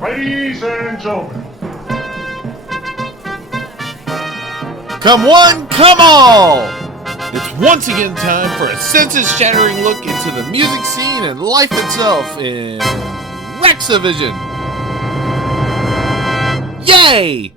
Ladies and gentlemen. Come one, come all! It's once again time for a senses-shattering look into the music scene and life itself in Rexavision. Yay!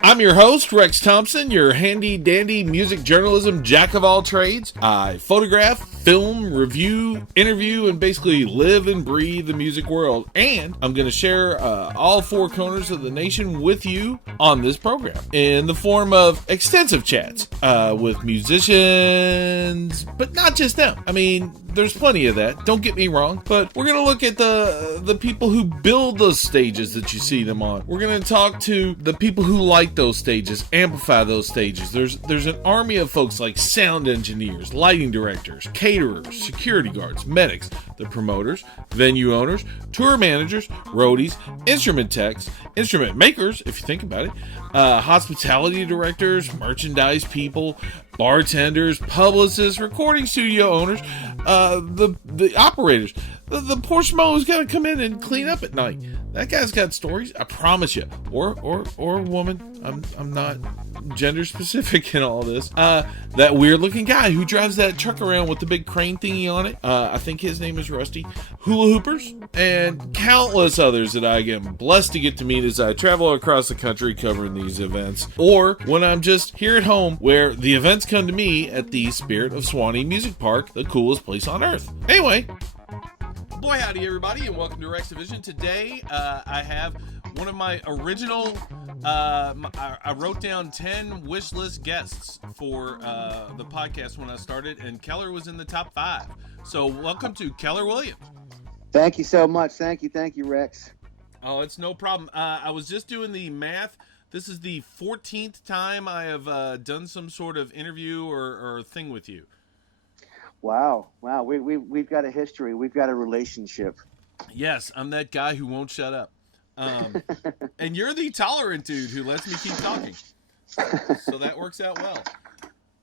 I'm your host, Rex Thompson, your handy-dandy music journalism jack of all trades. I photograph, film, review, interview, and basically live and breathe the music world. And I'm going to share all four corners of the nation with you on this program in the form of extensive chats with musicians, but not just them. I mean, there's plenty of that, don't get me wrong, but we're going to look at the people who build those stages that you see them on. We're going to talk to the people who light those stages, amplify those stages. There's an army of folks like sound engineers, lighting directors, caterers, security guards, medics, the promoters, venue owners, tour managers, roadies, instrument techs, instrument makers, if you think about it, hospitality directors, merchandise people, bartenders, publicists, recording studio owners, the operators, the poor schmo who's got to come in and clean up at night. That guy's got stories, I promise you. Or woman. I'm not gender specific in all this. That weird looking guy who drives that truck around with the big crane thingy on it. I think his name is Rusty. Hula hoopers and countless others that I am blessed to get to meet as I travel across the country covering these events, or when I'm just here at home where the events come to me at the Spirit of Swanee Music Park, the coolest place on earth. Anyway, boy howdy everybody, and welcome to Rexavision. Today I have one of my original I wrote down 10 wish list guests for the podcast when I started, and Keller was in the top 5. So welcome to Keller Williams. Thank you so much. Thank you, Rex. Oh, it's no problem. I was just doing the math. This is the 14th time I have done some sort of interview or thing with you. Wow. We've got a history. We've got a relationship. Yes, I'm that guy who won't shut up. And you're the tolerant dude who lets me keep talking. So that works out well.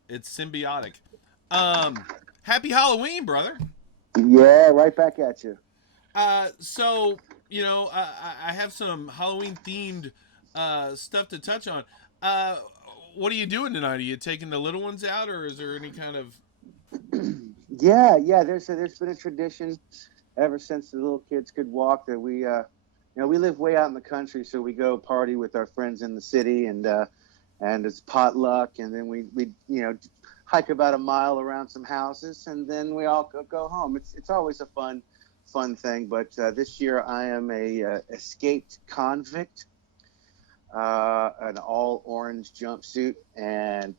It's symbiotic. Happy Halloween, brother. Yeah, right back at you. So, you know, I have some Halloween themed stuff to touch on. What are you doing tonight? Are you taking the little ones out, or is there any kind of... Yeah. There's been a tradition ever since the little kids could walk that we live way out in the country, so we go party with our friends in the city, and it's potluck, and then we hike about a mile around some houses, and then we all go home. It's always a fun thing, but this year I am a escaped convict, an all orange jumpsuit, and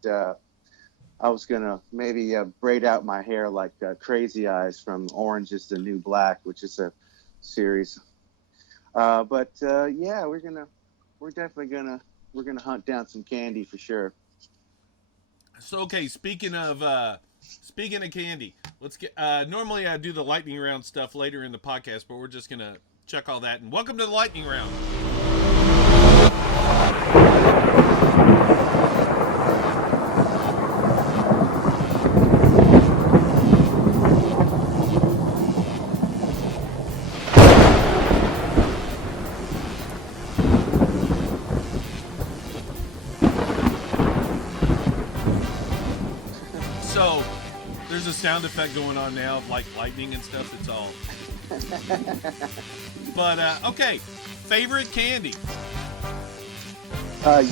I was gonna maybe braid out my hair like Crazy Eyes from Orange is the New Black, which is a series. But we're definitely gonna hunt down some candy for sure. So okay, speaking of candy, let's get. Normally I do the lightning round stuff later in the podcast, but we're just gonna check all that. And welcome to the lightning round. So, there's a sound effect going on now of like lightning and stuff. It's all. But okay, favorite candy.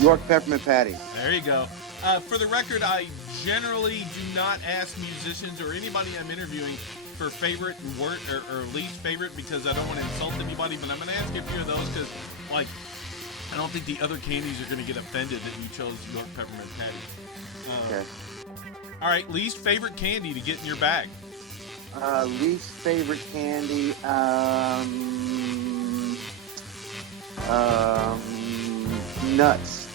York peppermint patty. There you go. For the record, I generally do not ask musicians or anybody I'm interviewing for favorite and or least favorite, because I don't want to insult anybody. But I'm going to ask you a few of those because, like, I don't think the other candies are going to get offended that you chose York peppermint patty. Okay. All right, least favorite candy to get in your bag. Least favorite candy, nuts.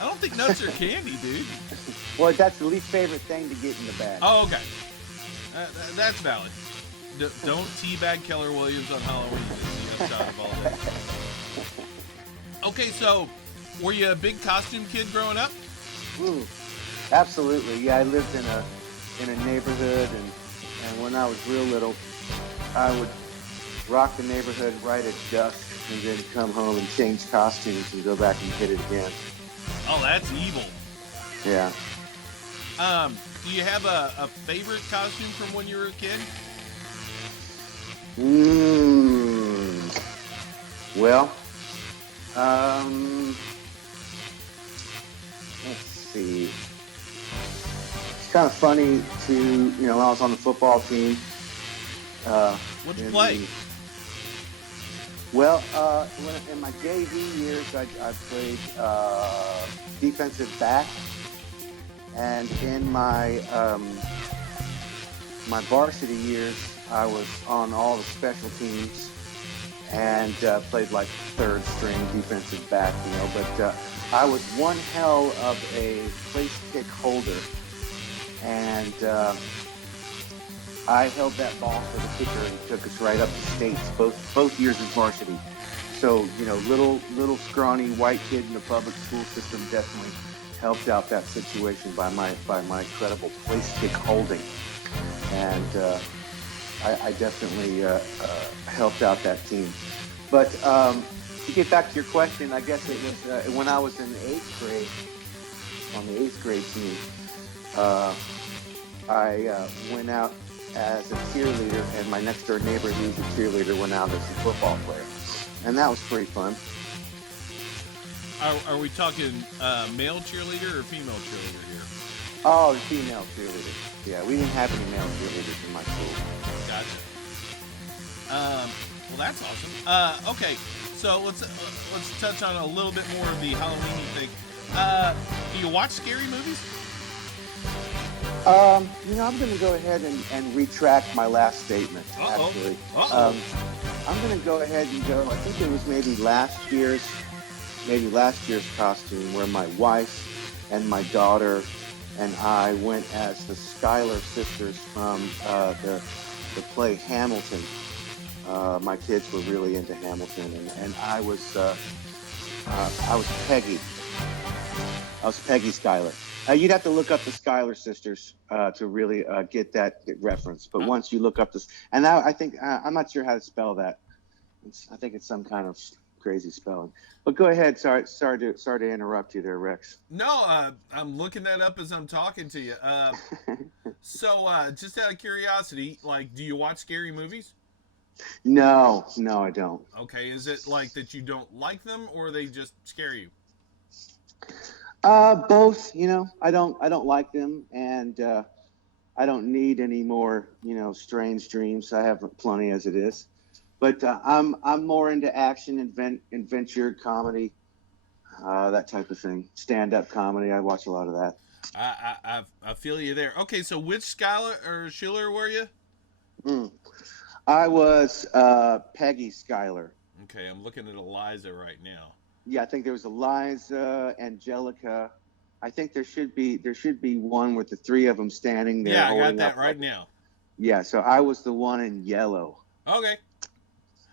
I don't think nuts are candy, dude. Well, that's the least favorite thing to get in the bag. Oh, okay. That's valid. Don't teabag Keller Williams on Halloween. It's the upshot of all that. Okay, so were you a big costume kid growing up? Ooh, absolutely. Yeah, I lived in a neighborhood, and when I was real little, I would rock the neighborhood right at dusk, and then come home and change costumes and go back and hit it again. Oh, that's evil. Yeah. Do you have a favorite costume from when you were a kid? Well, let's see. It's kind of funny to, when I was on the football team. What'd you play? In my JV years, I played defensive back, and in my my varsity years, I was on all the special teams and played like third string defensive back, But I was one hell of a place kick holder, and I held that ball for the kicker and took us right up to states both years of varsity. So little scrawny white kid in the public school system definitely helped out that situation by my incredible place kick holding, and I definitely helped out that team. But to get back to your question, I guess it was when I was in the 8th grade, on the 8th grade team, I went out as a cheerleader, and my next door neighbor, who was a cheerleader, went out as a football player, and that was pretty fun. Are we talking male cheerleader or female cheerleader here? Oh, the female cheerleader. Yeah, we didn't have any male cheerleaders in my school. Gotcha. Well, that's awesome. Okay, so let's touch on a little bit more of the Halloween thing. Do you watch scary movies? I'm going to go ahead and retract my last statement. Actually, I'm going to go ahead and go. I think it was maybe last year's costume, where my wife and my daughter and I went as the Schuyler sisters from the play Hamilton. My kids were really into Hamilton, and I was Peggy. I was Peggy Schuyler. You'd have to look up the Schuyler sisters to really get that reference. But once you look up this, and now I think I'm not sure how to spell that. I think it's some kind of crazy spelling. But go ahead. Sorry to interrupt you there, Rex. No, I'm looking that up as I'm talking to you. So just out of curiosity, do you watch scary movies? No, I don't. Okay, is it like that you don't like them, or they just scare you? Both. I don't like them, and I don't need any more, strange dreams. I have plenty as it is. But I'm more into action, adventure, comedy, that type of thing. Stand-up comedy. I watch a lot of that. I feel you there. Okay, so which Schuyler or Schiller were you? I was Peggy Schuyler. Okay, I'm looking at Eliza right now. Yeah, I think there was Eliza, Angelica. I think there should be one with the three of them standing there. Yeah, I got that right now. Yeah, so I was the one in yellow. Okay.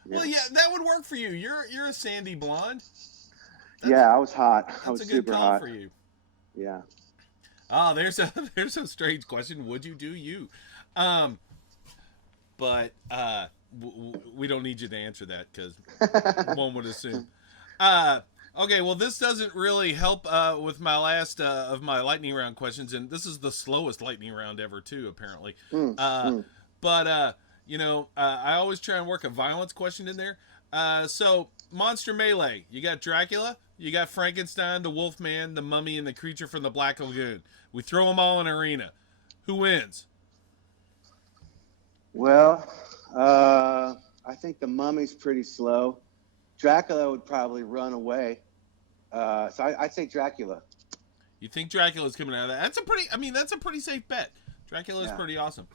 Yeah. Well, yeah, that would work for you. You're a sandy blonde. I was hot. I was super hot. That's a good call for you. Yeah. Oh, there's a strange question. Would you do you? But we don't need you to answer that because one would assume. Okay, well, this doesn't really help with my last of my lightning round questions, and this is the slowest lightning round ever, too, apparently. But I always try and work a violence question in there. So, Monster Melee. You got Dracula, you got Frankenstein, the Wolfman, the Mummy, and the Creature from the Black Lagoon. We throw them all in an arena. Who wins? Well, I think the Mummy's pretty slow. Dracula would probably run away. So I'd say Dracula. You think Dracula's coming out of that? That's a pretty safe bet. Dracula's pretty awesome.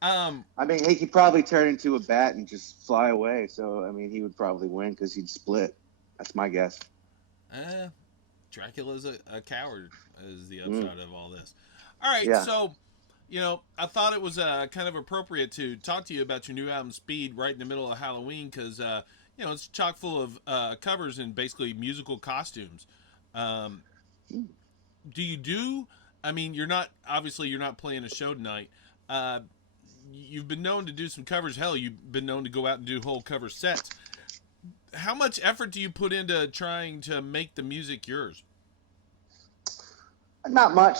He could probably turn into a bat and just fly away. So, he would probably win because he'd split. That's my guess. Dracula's a coward, is the upside of all this. All right, so, I thought it was kind of appropriate to talk to you about your new album, Speed, right in the middle of Halloween, because, it's chock full of covers and basically musical costumes. You're not playing a show tonight. you've been known to do some covers. Hell, you've been known to go out and do whole cover sets. How much effort do you put into trying to make the music yours? Not much.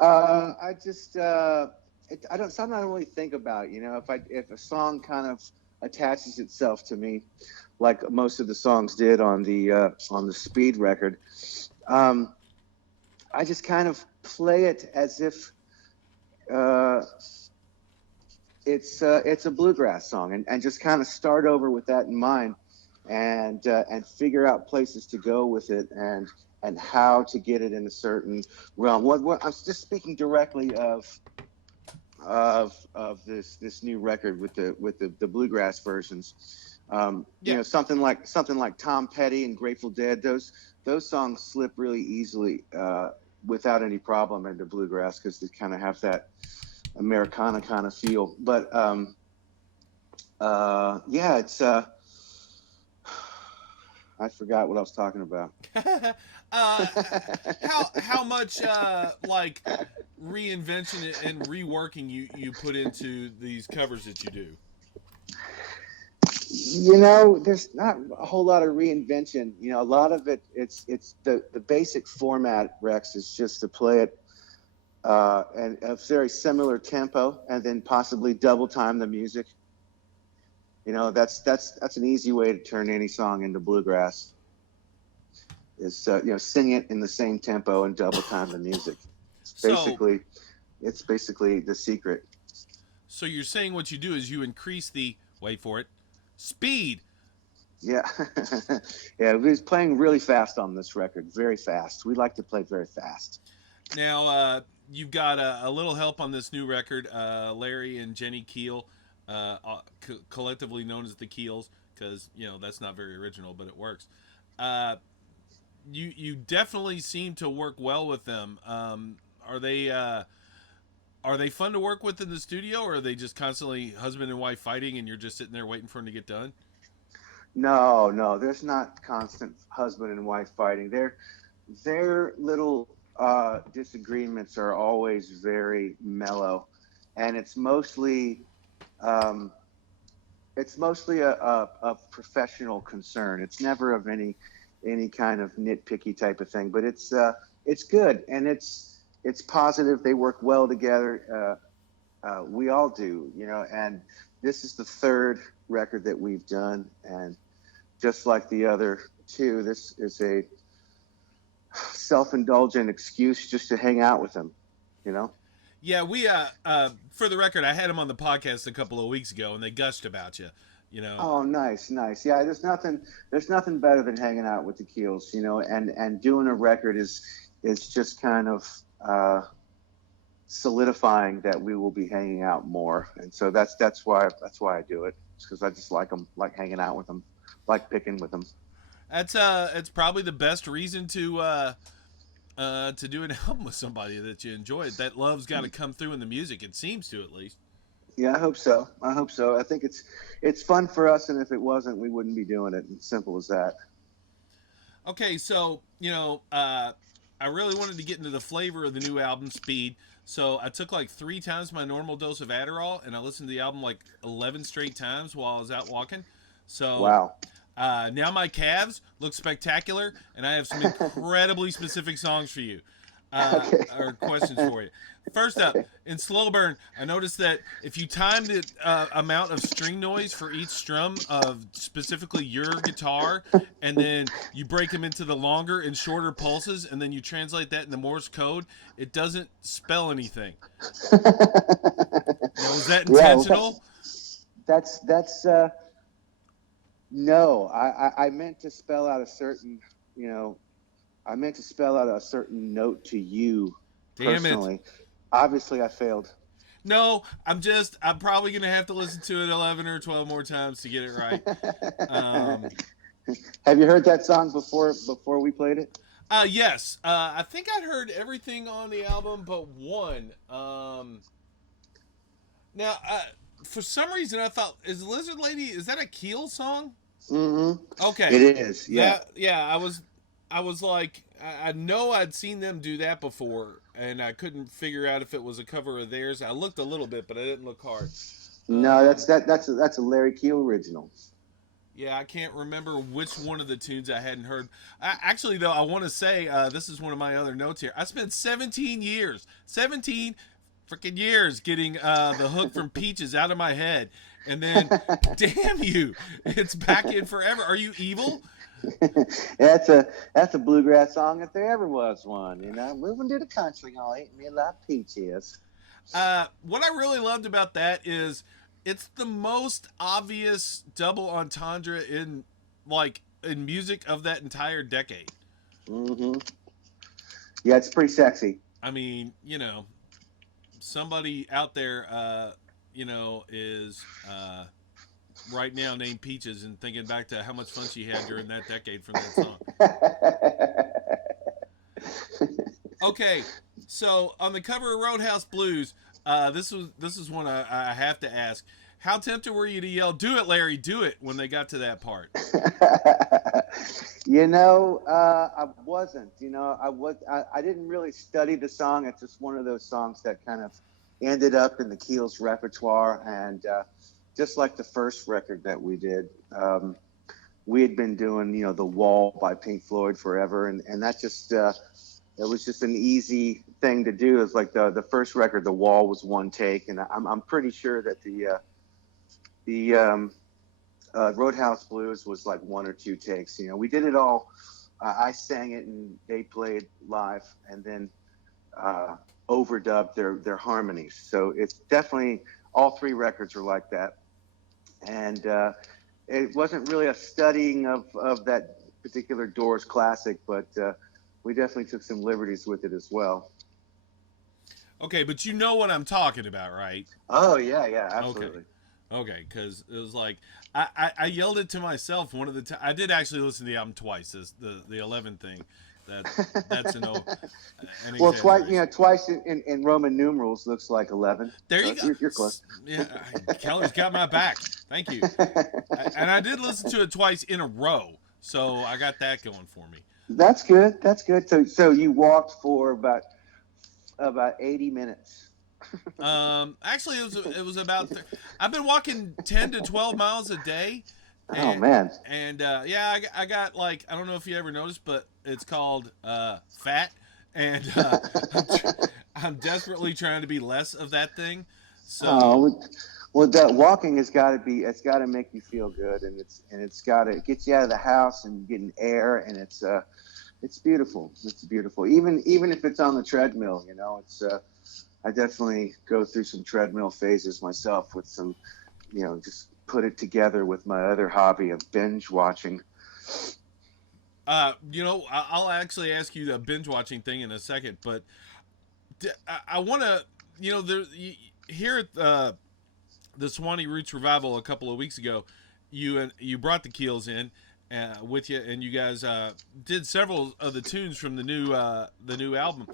I just I don't sometimes really think about it. If a song kind of attaches itself to me, like most of the songs did on the Speed record, I just kind of play it as if it's a bluegrass song, and just kind of start over with that in mind, and figure out places to go with it, and how to get it in a certain realm. What I'm just speaking directly of this new record with the bluegrass versions. Something like Tom Petty and Grateful Dead. Those songs slip really easily without any problem into bluegrass because they kind of have that Americana kind of feel. But it's I forgot what I was talking about. How much like reinvention and reworking you put into these covers that you do? There's not a whole lot of reinvention. A lot of it's the basic format, Rex, is just to play it and a very similar tempo, and then possibly double time the music. That's an easy way to turn any song into bluegrass. Is sing it in the same tempo and double time the music. It's basically the secret. So you're saying what you do is you increase the, wait for it, speed. Yeah. Yeah, we was playing really fast on this record, very fast. We like to play very fast. Now, you've got a little help on this new record, Larry and Jenny Keel, collectively known as the Keels, because, that's not very original, but it works. You definitely seem to work well with them. Are they fun to work with in the studio, or are they just constantly husband and wife fighting and you're just sitting there waiting for them to get done? No, there's not constant husband and wife fighting. Their little disagreements are always very mellow, and it's mostly a professional concern. It's never of any kind of nitpicky type of thing, but it's good, and it's positive. They work well together. We all do, and this is the third record that we've done, and just like the other two, this is a self-indulgent excuse just to hang out with them, Yeah, we for the record, I had them on the podcast a couple of weeks ago, and they gushed about you. Oh, nice. Yeah, there's nothing better than hanging out with the Keels, and doing a record is just kind of solidifying that we will be hanging out more, and so that's why I do it. It's because I just like them, like hanging out with them, like picking with them. It's probably the best reason to do an album with somebody that you enjoy. That love's got to come through in the music. It seems to, at least. Yeah, I hope so. I think it's fun for us, and if it wasn't, we wouldn't be doing it. It's simple as that. Okay, so I really wanted to get into the flavor of the new album, Speed. So I took like 3 times my normal dose of Adderall, and I listened to the album like 11 straight times while I was out walking. So wow. Now my calves look spectacular, and I have some incredibly specific songs for you, or questions for you. First up, in Slow Burn, I noticed that if you time the amount of string noise for each strum of specifically your guitar, and then you break them into the longer and shorter pulses, and then you translate that into Morse code, it doesn't spell anything. Now, is that intentional? Yeah, that's no. I meant to spell out a certain, I meant to spell out a certain note to you personally. Damn it. Obviously, I failed. No, I'm probably going to have to listen to it 11 or 12 more times to get it right. Have you heard that song before we played it? Yes. I think I'd heard everything on the album but one. Now, for some reason, I thought, is Lizard Lady, is that a Keel song? Mm-hmm. Okay. It is, yeah. I was like, I know I'd seen them do that before, and I couldn't figure out if it was a cover of theirs. I looked a little bit, but I didn't look hard. No, that's a Larry Keel original. Yeah, I can't remember which one of the tunes I hadn't heard. Actually, though, I want to say this is one of my other notes here. I spent 17 freaking years getting the hook from Peaches out of my head, and then, damn you, it's back in forever. Are you evil? that's a bluegrass song if there ever was one. You know, moving to the country, I'll eat me like peaches. What I really loved about that is it's the most obvious double entendre in music of that entire decade. Mm-hmm. Yeah, it's pretty sexy. I mean, somebody out there, is right now named Peaches and thinking back to how much fun she had during that decade from that song. Okay, so on the cover of Roadhouse Blues, this is one I have to ask. How tempted were you to yell, "Do it, Larry, do it," when they got to that part? I wasn't. I didn't really study the song. It's just one of those songs that kind of ended up in the Keel's repertoire, and just like the first record that we did, we had been doing, The Wall by Pink Floyd forever, and that just it was just an easy thing to do. It's like the first record, The Wall, was one take, and I'm pretty sure that the Roadhouse Blues was like one or two takes. We did it all. I sang it and they played live, and then overdubbed their harmonies. So it's definitely, all three records are like that. And it wasn't really a studying of that particular Doors classic, but we definitely took some liberties with it as well. Okay, but you know what I'm talking about, right? Oh, yeah, absolutely. Okay, because it was like I yelled it to myself one of the times. I did actually listen to the album twice. The 11 thing. That's an well, twice in Roman numerals looks like 11. There you go. You're close. Yeah, Keller's got my back. Thank you. And I did listen to it twice in a row, so I got that going for me. That's good. So you walked for about 80 minutes. Actually, it was about. I've been walking 10 to 12 miles a day. Oh man! And yeah, I got I don't know if you ever noticed, but it's called fat, and I'm desperately trying to be less of that thing. So, well, that walking has got to be. It's got to make you feel good, and it's got to get you out of the house and getting air, and it's beautiful. It's beautiful. Even if it's on the treadmill, it's. I definitely go through some treadmill phases myself with some, just put it together with my other hobby of binge watching. I'll actually ask you the binge watching thing in a second, but I want to, here at the Swanee Roots Revival a couple of weeks ago, you brought the Keels in with you, and you guys did several of the tunes from the new album.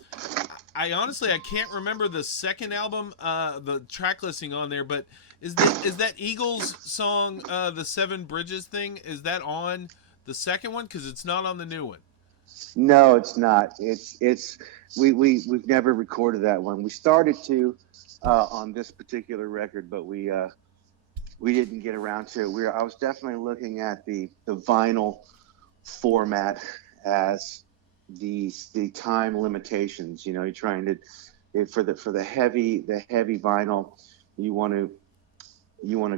I honestly can't remember the second album, the track listing on there, but is that Eagles song, the Seven Bridges thing? Is that on the second one? Because it's not on the new one. No, it's not. We've never recorded that one. We started to on this particular record, but we didn't get around to it. I was definitely looking at the vinyl format as the time limitations. You're trying to, for the heavy vinyl, you want to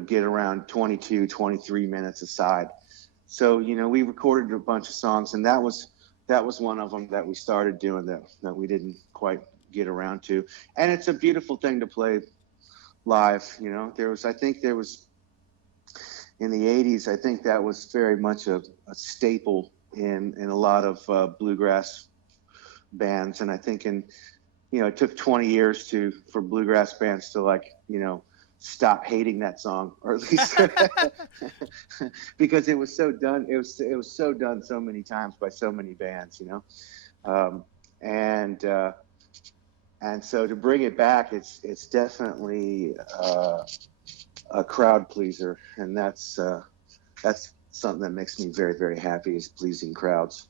get around 22, 23 minutes aside. So we recorded a bunch of songs, and that was one of them that we started doing that we didn't quite get around to. And it's a beautiful thing to play live. I think there was in the 80s, I think that was very much a staple in a lot of bluegrass bands. And I think it took 20 years for bluegrass bands to stop hating that song, or at least because it was so done. It was so done so many times by so many bands, and so to bring it back, it's definitely a crowd pleaser, and that's something that makes me very, very happy, is pleasing crowds.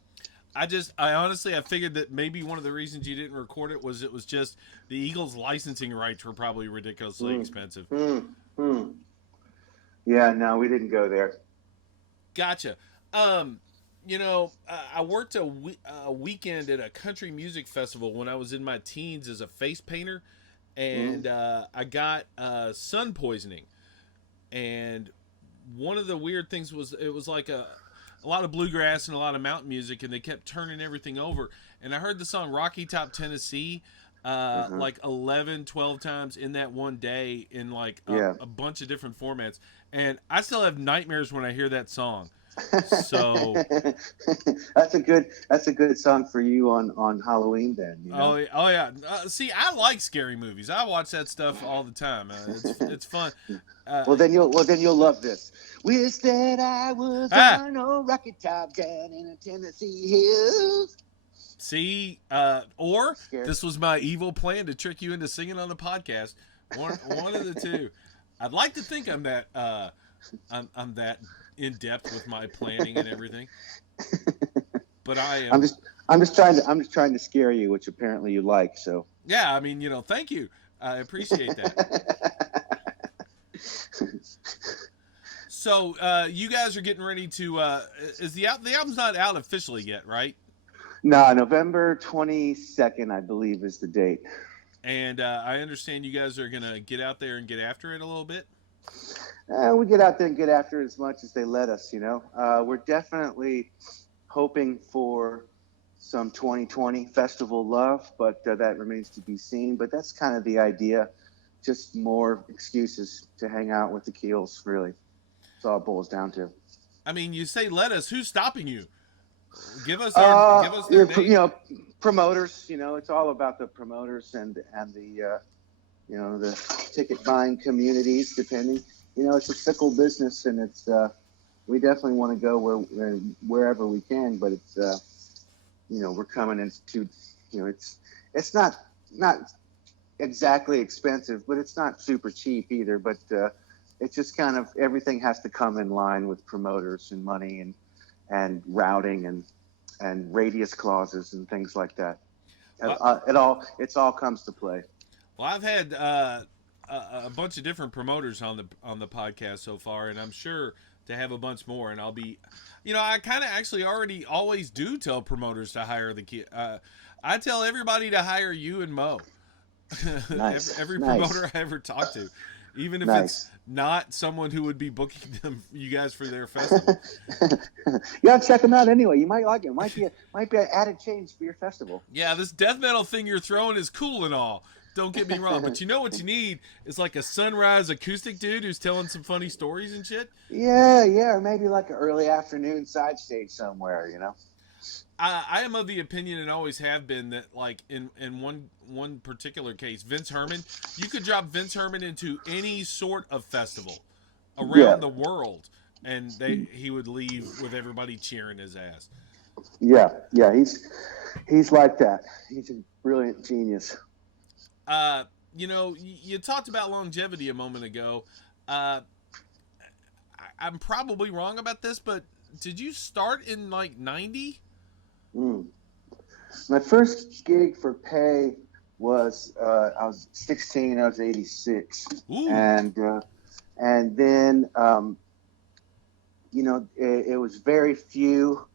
I honestly, I figured that maybe one of the reasons you didn't record it was just the Eagles' licensing rights were probably ridiculously Mm, expensive. mm. Yeah, no, we didn't go there. Gotcha. I worked a weekend at a country music festival when I was in my teens as a face painter, Mm, and I got sun poisoning. And one of the weird things was it was like a lot of bluegrass and a lot of mountain music, and they kept turning everything over. And I heard the song Rocky Top Tennessee uh-huh. like 11, 12 times in that one day in like Yeah. a bunch of different formats. And I still have nightmares when I hear that song. So, That's a good song for you on Halloween then, you know. oh yeah. See, I like scary movies. I watch that stuff all the time. It's fun. Uh, Well then you'll love this. Wish that I was ah, on a rocky top down in a Tennessee hills. See, or Scared. this was my evil plan to trick you into singing on the podcast. One of the two. I'd like to think I'm that I'm that in depth with my planning and everything, but I I'm am. just I'm just trying to scare you, which apparently you like. So. Yeah, I mean, thank you. I appreciate that. So you guys are getting ready to. Is the album's not out officially yet, right? No, November 22nd, I believe, is the date. And I understand you guys are gonna get out there and get after it a little bit. We get out there and get after it as much as they let us, you know. We're definitely hoping for some 2020 festival love, but that remains to be seen. But that's kind of the idea. Just more excuses to hang out with the Keels, really. That's all it boils down to. I mean, you say let us. Who's stopping you? Give us their You name. know, promoters. You know, it's all about the promoters and the you know, the ticket buying communities. Depending, you know, it's a fickle business, and it's we definitely want to go wherever we can, but it's you know, we're coming into, you know, it's not exactly expensive, but it's not super cheap either. But it's just kind of everything has to come in line with promoters and money and routing and radius clauses and things like that. Well, It's all comes to play. well, I've had a bunch of different promoters on the podcast so far, and I'm sure to have a bunch more. And I'll be, I kind of actually already always do tell promoters to hire the kid. I tell everybody to hire you and Mo. Nice, every nice, promoter I ever talk to, even if it's nice. not someone who would be booking them, you guys for their festival. You gotta check them out anyway. You might like it. Might be an added change for your festival. Yeah, this death metal thing you're throwing is cool and all. Don't get me wrong, but you know what you need is like a sunrise acoustic dude who's telling some funny stories and shit. Yeah, or maybe like an early afternoon side stage somewhere. You know. I am of the opinion and always have been that like in one particular case, Vince Herman, you could drop Vince Herman into any sort of festival Yeah, around the world, and he would leave with everybody cheering his ass. yeah. He's like that. He's a brilliant genius. You talked about longevity a moment ago. I'm probably wrong about this, but did you start in like 90? Mm. My first gig for pay was I was 16. I was 86, Ooh. and then it was very few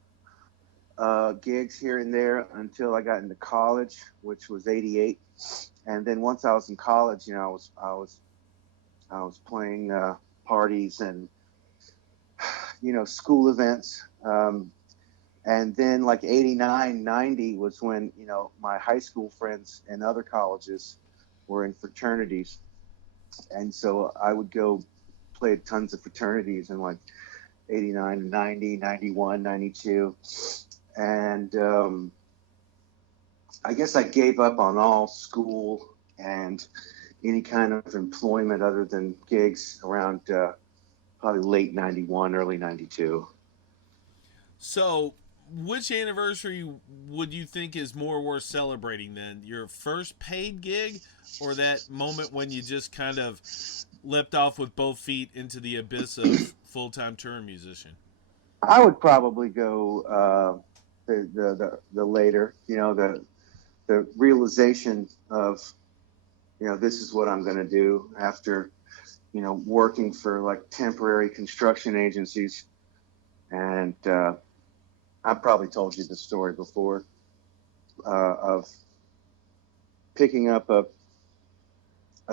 gigs here and there until I got into college, which was 88. And then once I was in college, I was playing parties and school events. And then like 89, 90 was when, my high school friends and other colleges were in fraternities. And so I would go play tons of fraternities in like 89, 90, 91, 92. And I guess I gave up on all school and any kind of employment other than gigs around probably late 91, early 92. So, which anniversary would you think is more worth celebrating then? Your first paid gig or that moment when you just kind of leapt off with both feet into the abyss of full-time touring musician? I would probably go the later, the realization of, this is what I'm going to do after, working for like temporary construction agencies. And I've probably told you the story before of picking up a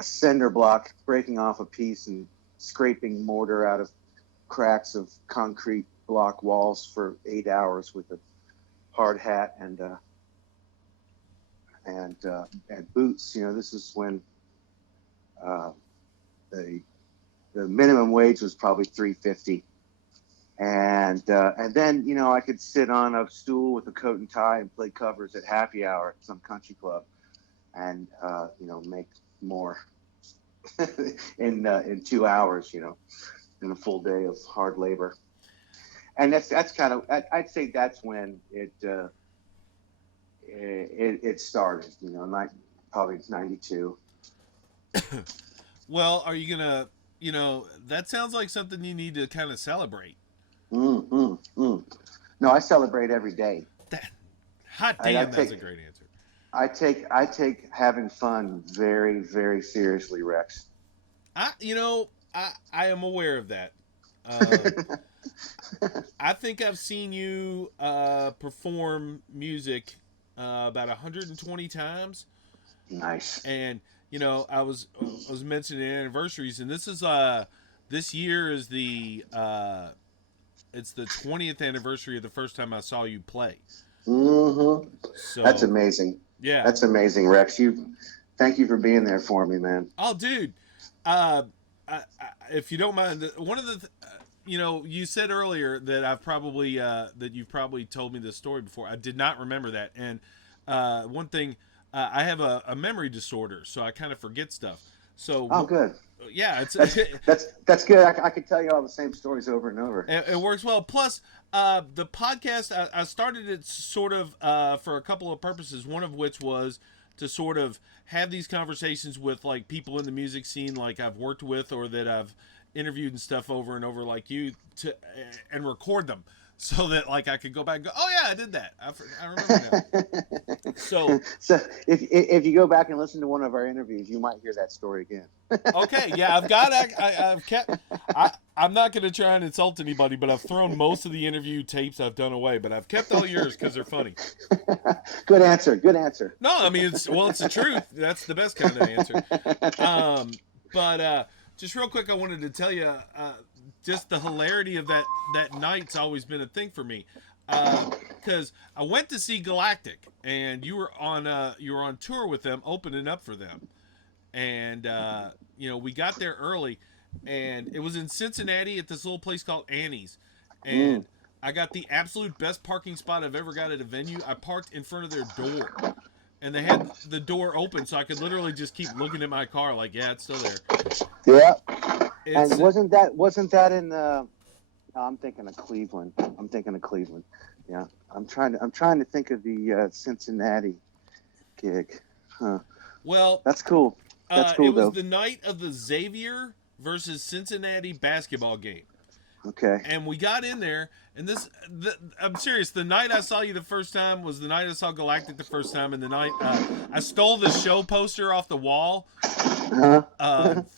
cinder block, breaking off a piece and scraping mortar out of cracks of concrete block walls for 8 hours with a hard hat and boots. This is when the minimum wage was probably $3.50, and then I could sit on a stool with a coat and tie and play covers at happy hour at some country club, and make more in 2 hours, in a full day of hard labor. And that's kind of, I'd say that's when it started, probably 92. Well, are you gonna, that sounds like something you need to kind of celebrate. No, I celebrate every day. Hot damn, that's a great answer. I take having fun very, very seriously, Rex. I am aware of that. I think I've seen you perform music about 120 times. Nice. And I was mentioning anniversaries, and this year is it's the 20th anniversary of the first time I saw you play. Mm-hmm. So, that's amazing. Yeah, that's amazing, Rex. Thank you for being there for me, man. Oh, dude. If you don't mind, one of the, you said earlier that I've probably that you've probably told me this story before. I did not remember that, and one thing, I have a memory disorder, so I kind of forget stuff. So good. Yeah, that's good. I could tell you all the same stories over and over. It works well. Plus, the podcast, I started it sort of for a couple of purposes. One of which was to sort of have these conversations with like people in the music scene, like I've worked with or that I've interviewed and stuff over and over, like you, and record them so that like I could go back and go, oh yeah, I did that. I remember that. So if you go back and listen to one of our interviews, you might hear that story again. Okay, yeah, I've kept. I'm not going to try and insult anybody, but I've thrown most of the interview tapes I've done away, but I've kept all yours because they're funny. Good answer. No, I mean it's the truth. That's the best kind of answer. But just real quick, I wanted to tell you, just the hilarity of that night's always been a thing for me. Because I went to see Galactic, and you were on tour with them, opening up for them, and we got there early, and it was in Cincinnati at this little place called Annie's, and I got the absolute best parking spot I've ever got at a venue. I parked in front of their door, and they had the door open, so I could literally just keep looking at my car, like, yeah, it's still there. Yeah, and wasn't that in? I'm thinking of Cleveland. Yeah, I'm trying to think of the Cincinnati gig. Huh. Well, that's cool. That's cool. It was though. the night of the Xavier versus Cincinnati basketball game. Okay. And we got in there, and I'm serious. The night I saw you the first time was the night I saw Galactic the first time, and the night I stole the show poster off the wall,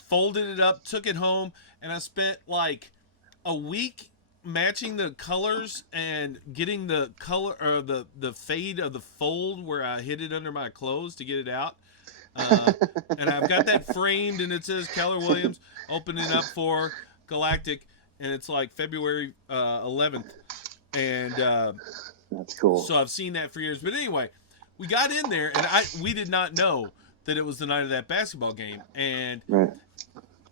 folded it up, took it home, and I spent like a week matching the colors and getting the color or the fade of the fold where I hid it under my clothes to get it out. And I've got that framed, and it says Keller Williams opening up for Galactic, and it's like February 11th, and that's cool. So I've seen that for years. But anyway, we got in there, and we did not know that it was the night of that basketball game, and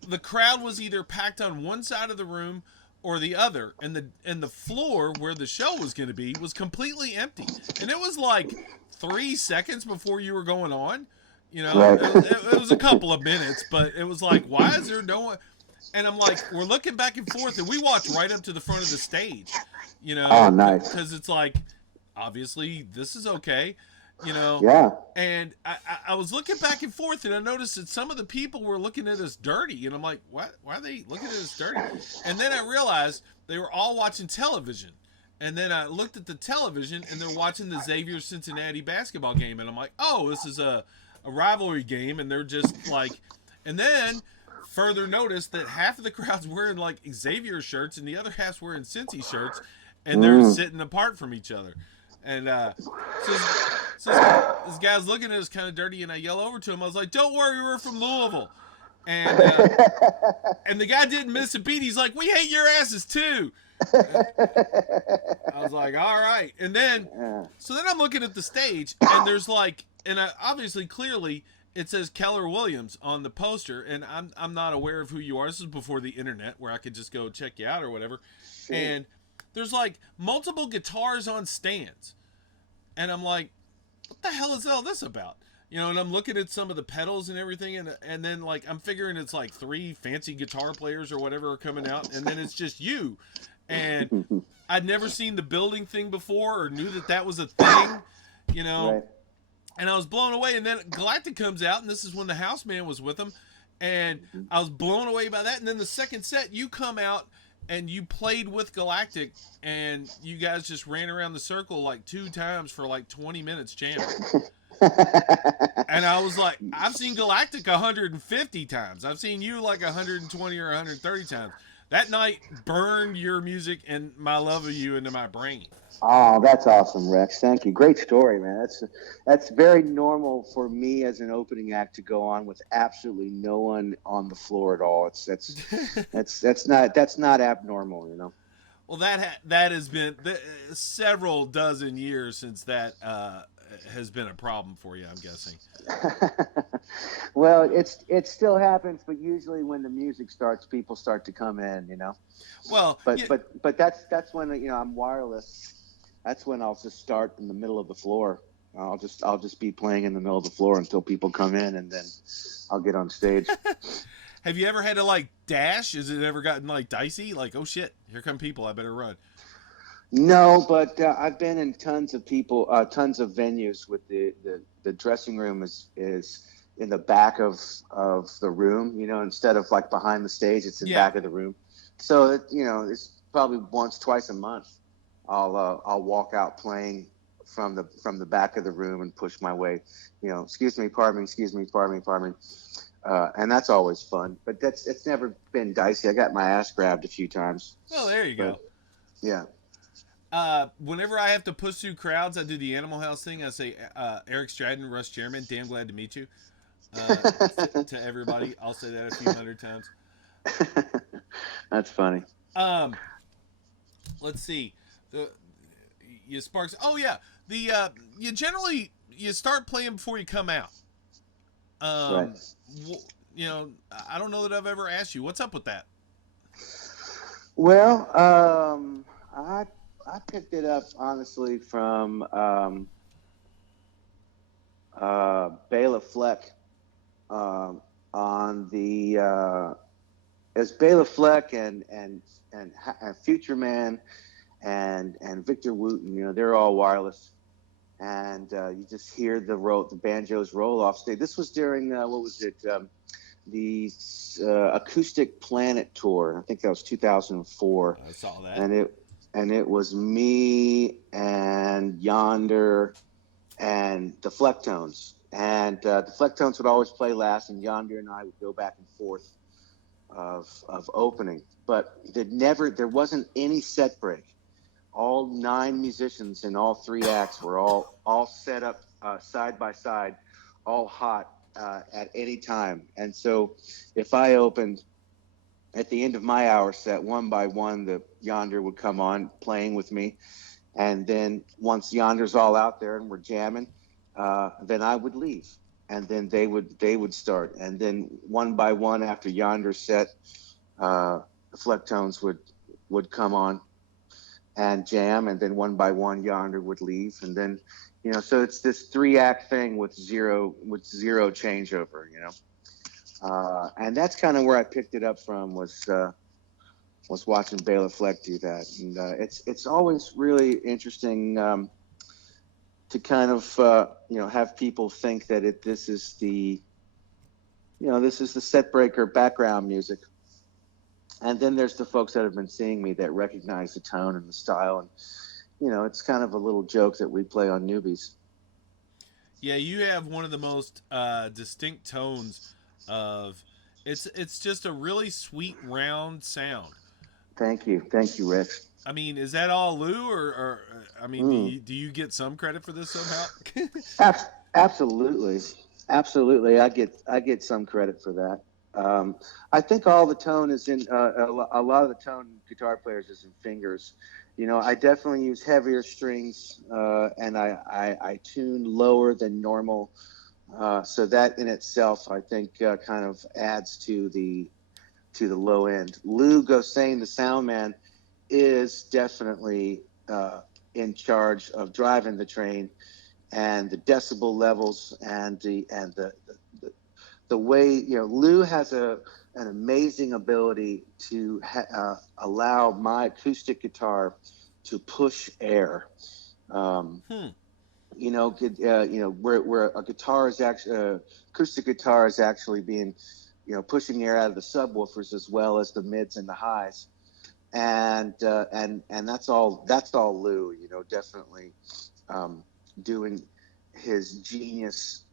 the crowd was either packed on one side of the room or the other, and the floor where the show was going to be was completely empty, and it was like 3 seconds before you were going on. It was a couple of minutes, but it was like, why is there no one? And I'm like, we're looking back and forth, and we walked right up to the front of the stage, Oh, nice. Because it's like, obviously, this is okay, Yeah. And I was looking back and forth, and I noticed that some of the people were looking at us dirty, and I'm like, what? Why are they looking at us dirty? And then I realized they were all watching television, And then I looked at the television, and they're watching the Xavier Cincinnati basketball game, and I'm like, oh, this is a rivalry game, and they're just like, and then further notice that half of the crowd's wearing like Xavier shirts, and the other half's wearing Cincy shirts, and they're sitting apart from each other. And this guy's looking at us kind of dirty, and I yell over to him. I was like, "Don't worry, we're from Louisville." And the guy didn't miss a beat. He's like, "We hate your asses too." I was like, "All right." And then, so then I'm looking at the stage, and there's like, and obviously, clearly, it says Keller Williams on the poster, and I'm not aware of who you are. This is before the internet, where I could just go check you out or whatever. Sure. And there's like multiple guitars on stands, and I'm like, "What the hell is all this about?" You know, and I'm looking at some of the pedals and everything, and then like I'm figuring it's like 3 fancy guitar players or whatever are coming out, and then it's just you. And I'd never seen the building thing before or knew that was a thing, you know. Right. And I was blown away. And then Galactic comes out, and this is when the house man was with him, and I was blown away by that. And then the second set, you come out and you played with Galactic, and you guys just ran around the circle like 2 times for like 20 minutes jamming. And I was like, I've seen Galactic 150 times. I've seen you like 120 or 130 times. That night burned your music and my love of you into my brain. Oh, that's awesome, Rex. Thank you. Great story, man. That's very normal for me as an opening act to go on with absolutely no one on the floor at all. That's not abnormal, you know. Well, that has been several dozen years since that has been a problem for you, I'm guessing. Well, it still happens, but usually when the music starts, people start to come in, you know. Well, but that's when, you know, I'm wireless. That's when I'll just start in the middle of the floor. I'll just be playing in the middle of the floor until people come in, and then I'll get on stage. Have you ever had to like dash? Has it ever gotten like dicey? Like, oh shit, here come people, I better run. No, but I've been in tons of venues with the dressing room is in the back of the room, you know, instead of like behind the stage, it's in the back of the room. So you know, it's probably once, twice a month. I'll walk out playing from the back of the room and push my way, you know, pardon me. And that's always fun, but it's never been dicey. I got my ass grabbed a few times. Well, there you go. Yeah. Whenever I have to push through crowds, I do the Animal House thing. I say, Eric Stratton, Russ Chairman, damn glad to meet you. To everybody, I'll say that a few hundred times. That's funny. Let's see. You sparks. Oh yeah, you generally start playing before you come out. Right. You know, I don't know that I've ever asked you what's up with that. Well, I picked it up honestly from Bela Fleck on the as Bela Fleck and Future Man and Victor Wooten, you know, they're all wireless, and you just hear the banjos roll off stage. This was during the Acoustic Planet tour. I think that was 2004. I saw that. And it was me and Yonder and the Flecktones. And the Flecktones would always play last, and Yonder and I would go back and forth of opening. But there wasn't any set break. All 9 musicians in all 3 acts were all set up side by side, all hot at any time. And so if I opened at the end of my hour set, one by one, the Yonder would come on playing with me. And then once Yonder's all out there and we're jamming, then I would leave. And then they would start. And then one by one after Yonder's set, the Flecktones would come on and jam. And then one by one, Yonder would leave. And then, you know, so it's this 3-act thing with zero changeover, you know. And that's kind of where I picked it up from, was watching Bela Fleck do that. And it's always really interesting to kind of you know, have people think that this is the set breaker background music. And then there's the folks that have been seeing me that recognize the tone and the style, it's kind of a little joke that we play on newbies. Yeah, you have one of the most distinct tones of it's just a really sweet round sound. Thank you, Rex. I mean, is that all Lou, or I mean, Mm. do you get some credit for this somehow? Absolutely, absolutely. I get some credit for that. I think all the tone is in a lot of the tone guitar players is in fingers. I definitely use heavier strings, and I tune lower than normal. So that in itself, I think, kind of adds to the low end. Lou Gosain, the sound man, is definitely in charge of driving the train, and the decibel levels, and the way, Lou has an amazing ability to allow my acoustic guitar to push air. Um, Hmm. where a guitar is actually acoustic guitar is actually being, pushing air out of the subwoofers as well as the mids and the highs, and that's all Lou, definitely doing his genius,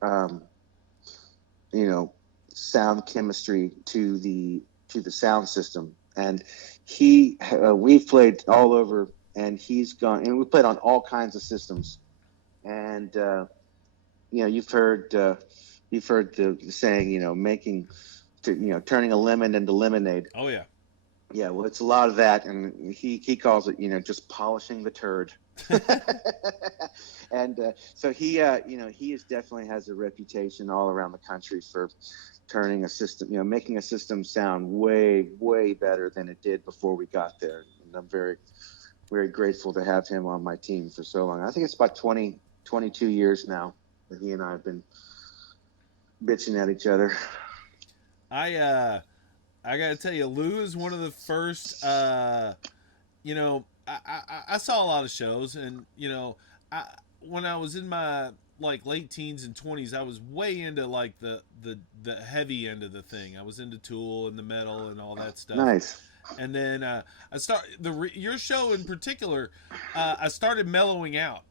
you know, sound chemistry to the sound system. And we've played all over, and he's gone, and we played on all kinds of systems. And you've heard the saying, turning a lemon into lemonade. Oh yeah. Yeah, well, it's a lot of that, and he calls it, just polishing the turd. And so he is definitely has a reputation all around the country for turning a system, making a system sound way, way better than it did before we got there. And I'm very, very grateful to have him on my team for so long. I think it's about 22 years now that he and I have been bitching at each other. I gotta tell you, Lou is one of the first. I saw a lot of shows, and I when I was in my like late teens and 20s, I was way into like the heavy end of the thing. I was into Tool and the metal and all that stuff. Nice. And then I start your show in particular. I started mellowing out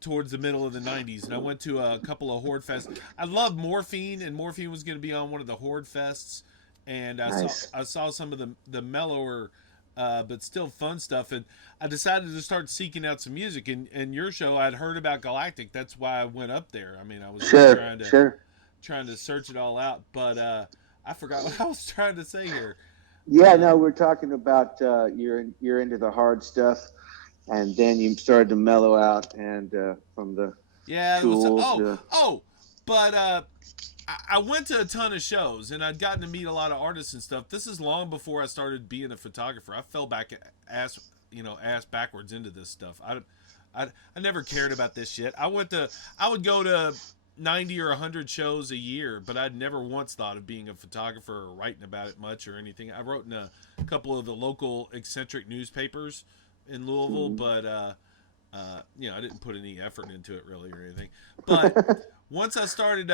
towards the middle of the 90s, and I went to a couple of Horde fests. I love Morphine, and Morphine was going to be on one of the Horde fests, and Nice. I saw some of the mellower but still fun stuff, and I decided to start seeking out some music. And your show, I'd heard about Galactic. That's why I went up there. I mean, I was just Sure, sure. trying to search it all out, but I forgot what I was trying to say here. Yeah, no, Um, we're talking about you're into the hard stuff, and then you started to mellow out, and from the yeah, there was Tool to but I went to a ton of shows, and I'd gotten to meet a lot of artists and stuff. This is long before I started being a photographer. I fell back ass backwards into this stuff. I never cared about this shit. I would go to 90 or 100 shows a year, but I'd never once thought of being a photographer or writing about it much or anything. I wrote in a couple of the local eccentric newspapers in Louisville, but I didn't put any effort into it really or anything. But once I started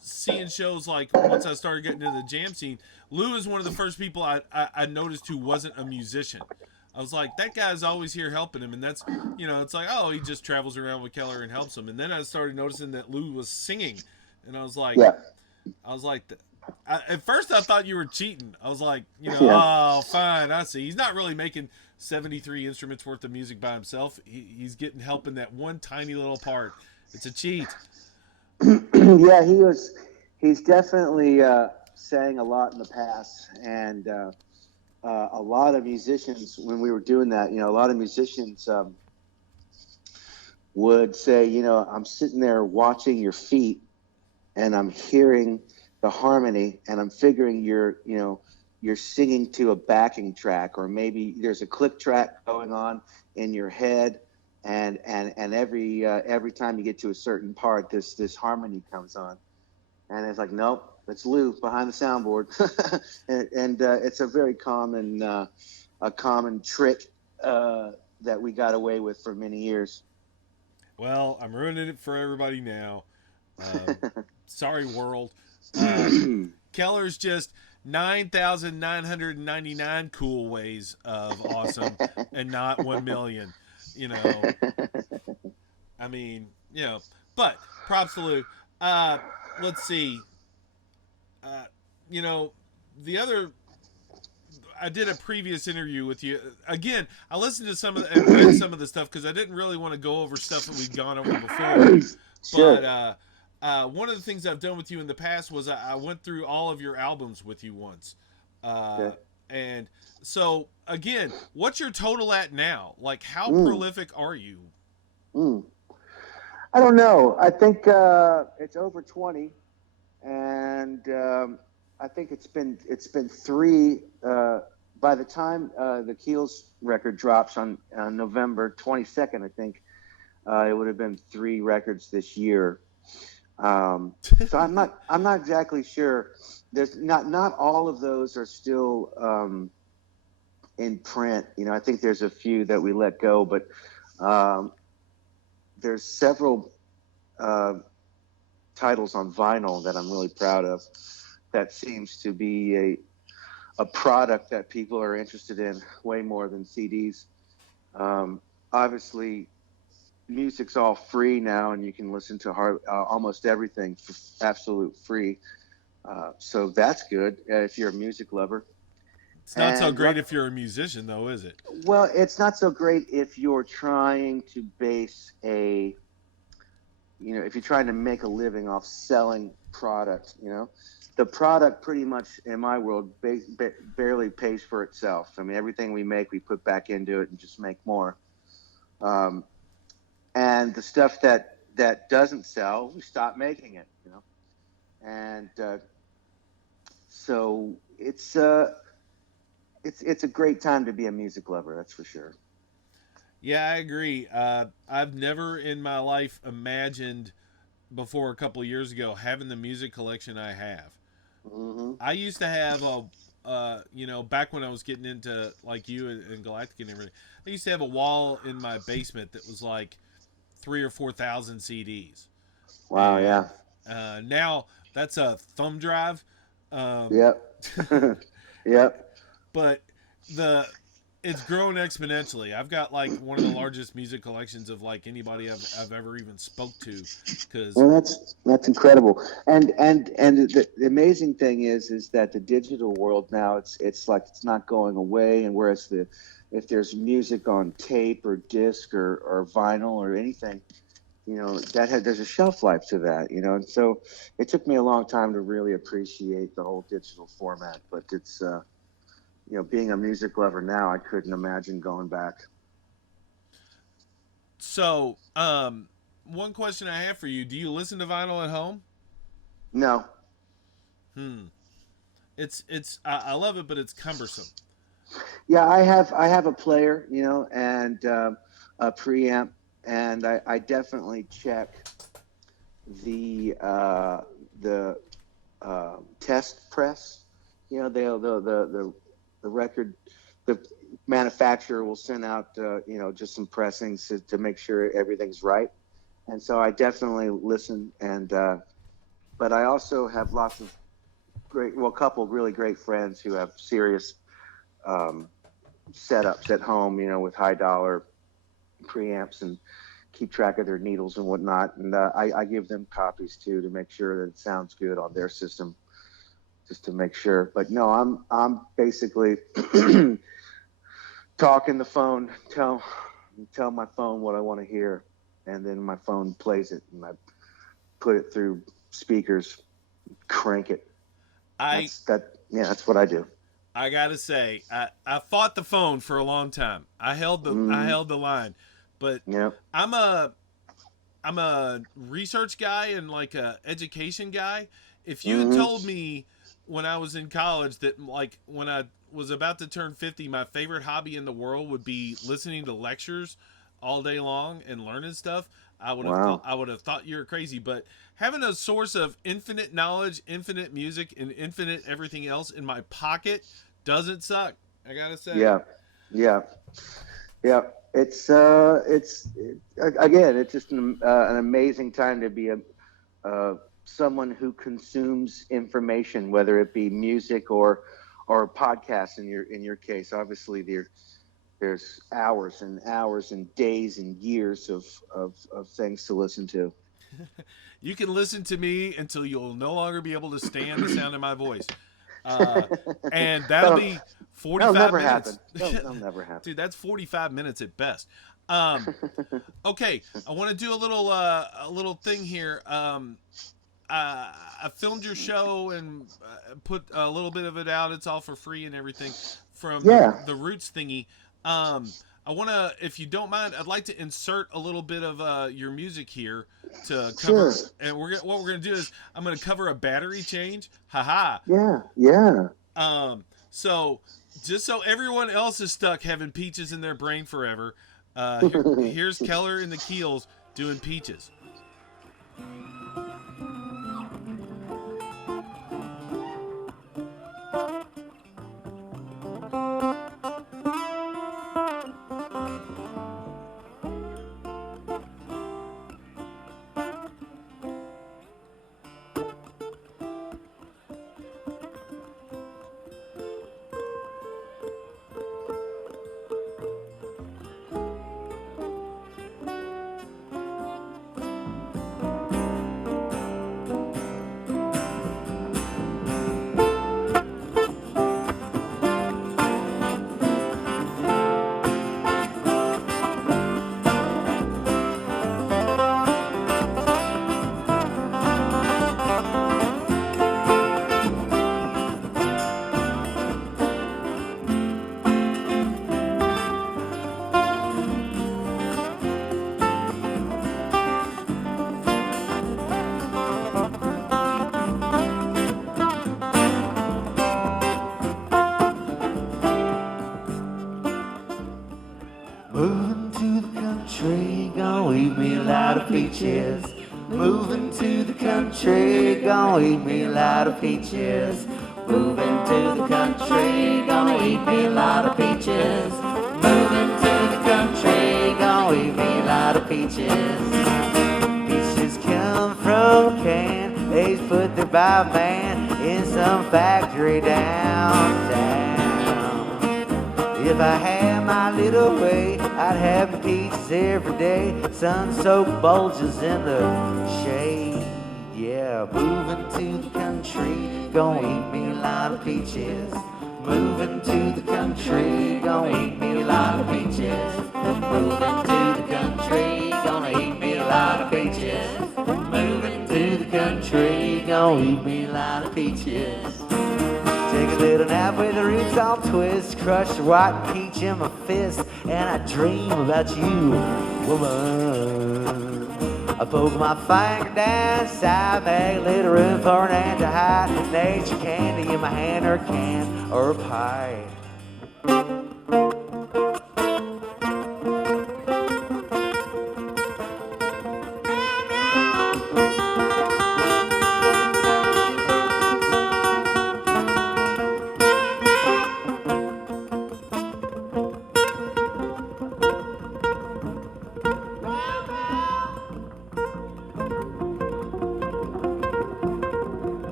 seeing shows, like once I started getting into the jam scene, Lou is one of the first people I noticed who wasn't a musician. I was like, that guy's always here helping him, and that's, it's like, oh, he just travels around with Keller and helps him. And then I started noticing that Lou was singing, and yeah, I was like, at first I thought you were cheating. I was like, yeah, oh, fine, I see. He's not really making 73 instruments worth of music by himself. He's getting help in that one tiny little part. It's a cheat. yeah. He's definitely sang a lot in the past, and a lot of musicians, when we were doing that, a lot of musicians would say, I'm sitting there watching your feet, and I'm hearing the harmony, and I'm figuring you're singing to a backing track, or maybe there's a click track going on in your head, and every time you get to a certain part, this harmony comes on, and it's like, nope, it's Lou behind the soundboard. And it's a very common trick that we got away with for many years. Well, I'm ruining it for everybody now. Sorry, world. Keller's just 9,999 cool ways of awesome and not 1 million. You know, I mean, but props to Lou. Uh, let's see. Uh, you know, the other I did a previous interview with you. Again, I listened to some of the, and read some of the stuff because I didn't really want to go over stuff that we've gone over before. Sure. But one of the things I've done with you in the past was I went through all of your albums with you once. Uh, Okay. and so, again, what's your total at now? Like, how Mm, prolific are you? mm. I don't know. I think it's over 20, and I think it's been three. By the time the Keels record drops on November 22nd, I think it would have been three records this year. So I'm not exactly sure. There's not all of those are still in print. I think there's a few that we let go, but um, there's several uh, titles on vinyl that I'm really proud of. That seems to be a product that people are interested in way more than CDs. Obviously, music's all free now, and you can listen to almost everything for absolute free. So that's good if you're a music lover. It's not so And great if you're a musician, though, is it? well, it's not so great if you're trying to base if you're trying to make a living off selling product. The product pretty much in my world barely pays for itself. I mean, everything we make, we put back into it and just make more. Um, and the stuff that doesn't sell, we stop making it. And so it's a great time to be a music lover, that's for sure. Yeah, I agree. I've never in my life imagined before a couple of years ago having the music collection I have. Hmm. I used to have back when I was getting into like you and Galactic and everything, I used to have a wall in my basement that was like 3 or 4 thousand CDs, Wow. and Yeah. now that's a thumb drive. Um, Yep. Yep. but the it's grown exponentially. I've got like one of the largest music collections of like anybody I've ever even spoke to, because Well, that's incredible. And the amazing thing is that the digital world now, it's like it's not going away. And whereas if there's music on tape or disc or vinyl or anything, there's a shelf life to that. And so it took me a long time to really appreciate the whole digital format. But it's being a music lover now, I couldn't imagine going back. so one question I have for you: do you listen to vinyl at home? No. Hmm. I love it, but it's cumbersome. Yeah, I have a player, and a preamp, and I definitely check the the test press. The record, the manufacturer will send out just some pressings to make sure everything's right, and so I definitely listen. And but I also have lots of a couple of really great friends who have serious um, setups at home, with high dollar preamps and keep track of their needles and whatnot. And I give them copies too to make sure that it sounds good on their system, just to make sure. But no, I'm basically talking the phone, tell my phone what I want to hear, and then my phone plays it, and I put it through speakers, crank it. I That's what I do. I gotta say, I fought the phone for a long time. I Mm, held the line, but yep. I'm a I'm a research guy and like a education guy. If you had Hmm. told me when I was in college that like when I was about to turn 50, my favorite hobby in the world would be listening to lectures all day long and learning stuff, Wow. I would have thought you were crazy. But having a source of infinite knowledge, infinite music, and infinite everything else in my pocket doesn't suck. I gotta say. Yeah. Yeah. Yeah, again, it's just an amazing time to be someone who consumes information, whether it be music or podcasts. In your case, obviously there's hours and hours and days and years of things to listen to. You can listen to me until you'll no longer be able to stand the sound of my voice. And that'll be That'll 45 never minutes. happen. That'll never happen. Dude, that's 45 minutes at best. Okay, I want to do a little thing here. I filmed your show and put a little bit of it out. It's all for free and everything from the Roots thingy. I want to, if you don't mind, I'd like to insert a little bit of your music here to cover. Sure. And what we're gonna do is I'm gonna cover a battery change. Haha. Yeah. So just so everyone else is stuck having Peaches in their brain forever, here's Keller and the Keels doing Peaches. Peaches, moving to the country, gonna eat me a lot of peaches. Moving to the country, gonna eat me a lot of peaches. Moving to the country, gonna eat me a lot of peaches. Peaches come from a can, they's put there by man in some factory downtown. If I had my little way, I'd have peaches every day. Sun-soaked bulges in the shade. Yeah, moving to the country, gonna eat me a lot of peaches. Moving to the country, gonna eat me a lot of peaches. Moving to the country, gonna eat me a lot of peaches. Moving to the country, gonna eat me a lot of peaches. Take a little nap with the roots all twist, crush a white peach in my fist, and I dream about you, woman. I poke my finger down inside, make a little room for an ant to hide. Nature candy in my hand, or a can, or a pie.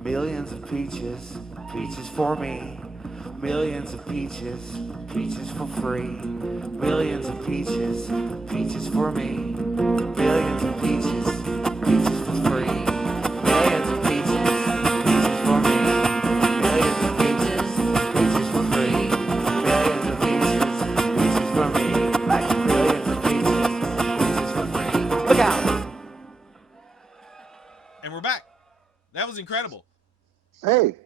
Millions of peaches, peaches for me. Millions of peaches, peaches for free. Millions of peaches, peaches for me. Millions of peaches, peaches for free. Millions of peaches, peaches for me. Millions of peaches, peaches for free. Millions of peaches, peaches for me. Like millions of peaches, peaches for free. Look out! And we're back. That was incredible. Hey.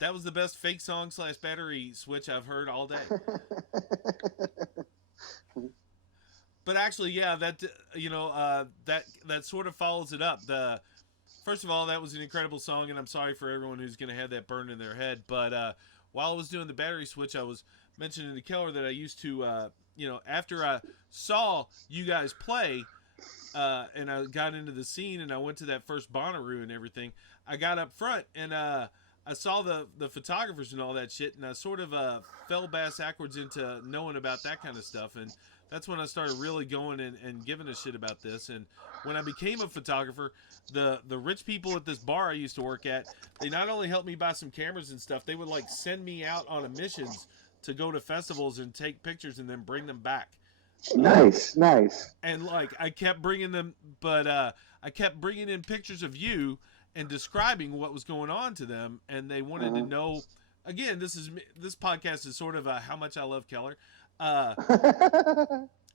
That was the best fake song / battery switch I've heard all day. But actually, yeah, that that sort of follows it up. First of all, that was an incredible song, and I'm sorry for everyone who's going to have that burned in their head. But while I was doing the battery switch, I was mentioning to Keller that I used to, after I saw you guys play, and I got into the scene, and I went to that first Bonnaroo and everything, I got up front, and I saw the photographers and all that shit, and I sort of fell bass backwards into knowing about that kind of stuff. And that's when I started really going and giving a shit about this. And when I became a photographer, the rich people at this bar I used to work at, they not only helped me buy some cameras and stuff, they would like send me out on missions to go to festivals and take pictures and then bring them back. Nice. And like I kept bringing them, but I kept bringing in pictures of you and describing what was going on to them, and they wanted to know. Again, this podcast is sort of how much I love Keller.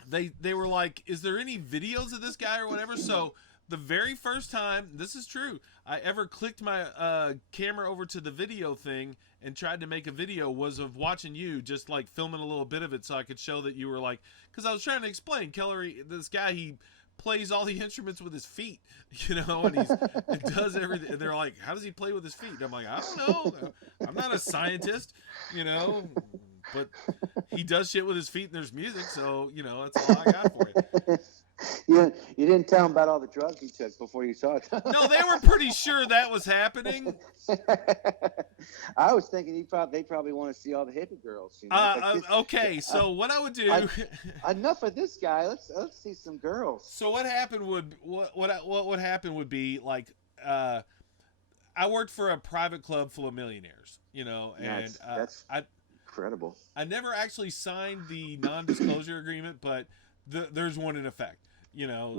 They were like, "Is there any videos of this guy or whatever?" So the very first time, this is true, I ever clicked my camera over to the video thing and tried to make a video was of watching you, just like filming a little bit of it so I could show that you were like, because I was trying to explain Keller, this guy, he plays all the instruments with his feet, you know, and he does everything. And they're like, how does he play with his feet? And I'm like, I don't know. I'm not a scientist, you know, but he does shit with his feet and there's music. So, you know, that's all I got for it. You didn't tell them about all the drugs you took before you saw it. No, they were pretty sure that was happening. I was thinking they probably want to see all the hippie girls. You know? Okay, so what I would do? Enough of this guy. Let's see some girls. So what happened would what would happen would be like I worked for a private club full of millionaires, you know, and that's incredible. I never actually signed the non-disclosure agreement, but there's one in effect. You know,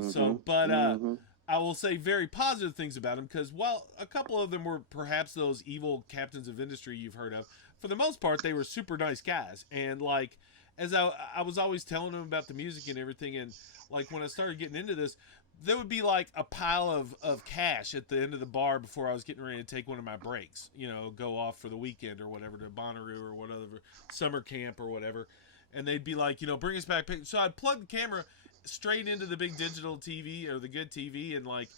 I will say very positive things about them because while a couple of them were perhaps those evil captains of industry you've heard of, for the most part they were super nice guys. And like as I was always telling them about the music and everything, and like when I started getting into this, there would be like a pile of cash at the end of the bar before I was getting ready to take one of my breaks, you know, go off for the weekend or whatever to Bonnaroo or whatever, summer camp or whatever. And they'd be like, you know, bring us back pictures. So I'd plug the camera straight into the big digital TV or the good TV, and like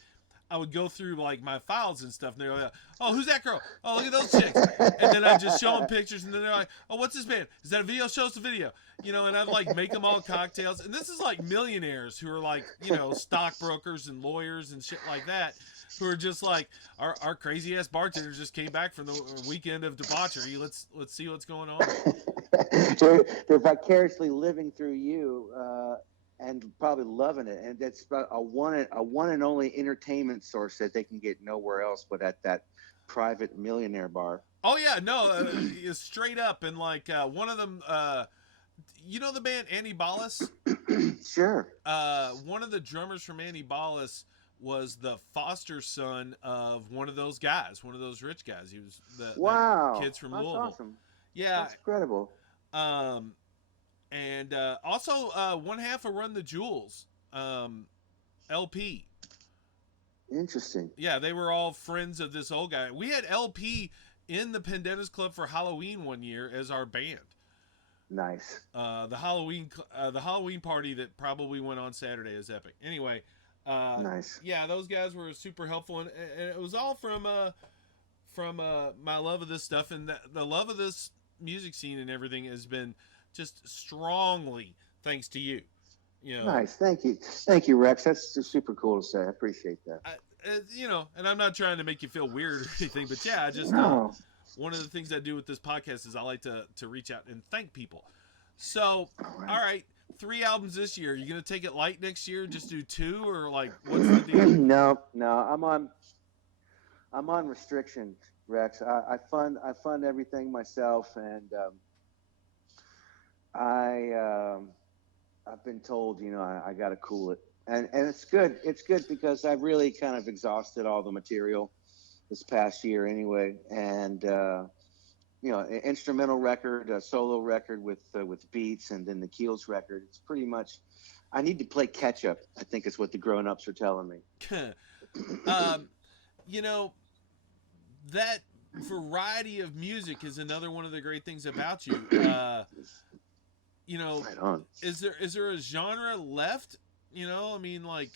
I would go through like my files and stuff, and they're like, oh, who's that girl? Oh, look at those chicks. And then I'd just show them pictures, and then they're like, oh, what's this band? Is that a video? Show us the video. You know, and I'd like make them all cocktails. And this is like millionaires who are like, you know, stockbrokers and lawyers and shit like that, who are just like, our crazy ass bartender just came back from the weekend of debauchery. Let's see what's going on. They're vicariously living through you and probably loving it. And that's a one and only entertainment source that they can get nowhere else but at that private millionaire bar. Oh, yeah, no, straight up. And like one of them, you know the band Annie Ballas? Sure. One of the drummers from Annie Ballas was the foster son of one of those guys, one of those rich guys. He was the kids from Louisville. Awesome. Yeah. That's incredible. And also one half of Run the Jewels, LP. Interesting. Yeah, they were all friends of this old guy. We had LP in the Pendennis Club for Halloween one year as our band. Nice. The Halloween party that probably went on Saturday is epic. Anyway, nice. Yeah, those guys were super helpful, and it was all from my love of this stuff, and the love of this music scene and everything has been just strongly thanks to you. You know, nice. Thank you, Rex. That's just super cool to say. I appreciate that. You know, and I'm not trying to make you feel weird or anything, but yeah, I just one of the things I do with this podcast is I like to reach out and thank people. So, all right, 3 albums this year. Are you going to take it light next year? Just do 2, or like what's the deal? No. I'm on restriction, Rex. I fund everything myself, and I've been told, you know, I got to cool it, and it's good. It's good because I've really kind of exhausted all the material this past year anyway, and you know, an instrumental record, a solo record with beats, and then the Keels record. It's pretty much, I need to play catch up, I think is what the grown-ups are telling me. You know, that variety of music is another one of the great things about you. You know, right on. Is there a genre left? You know, I mean, like,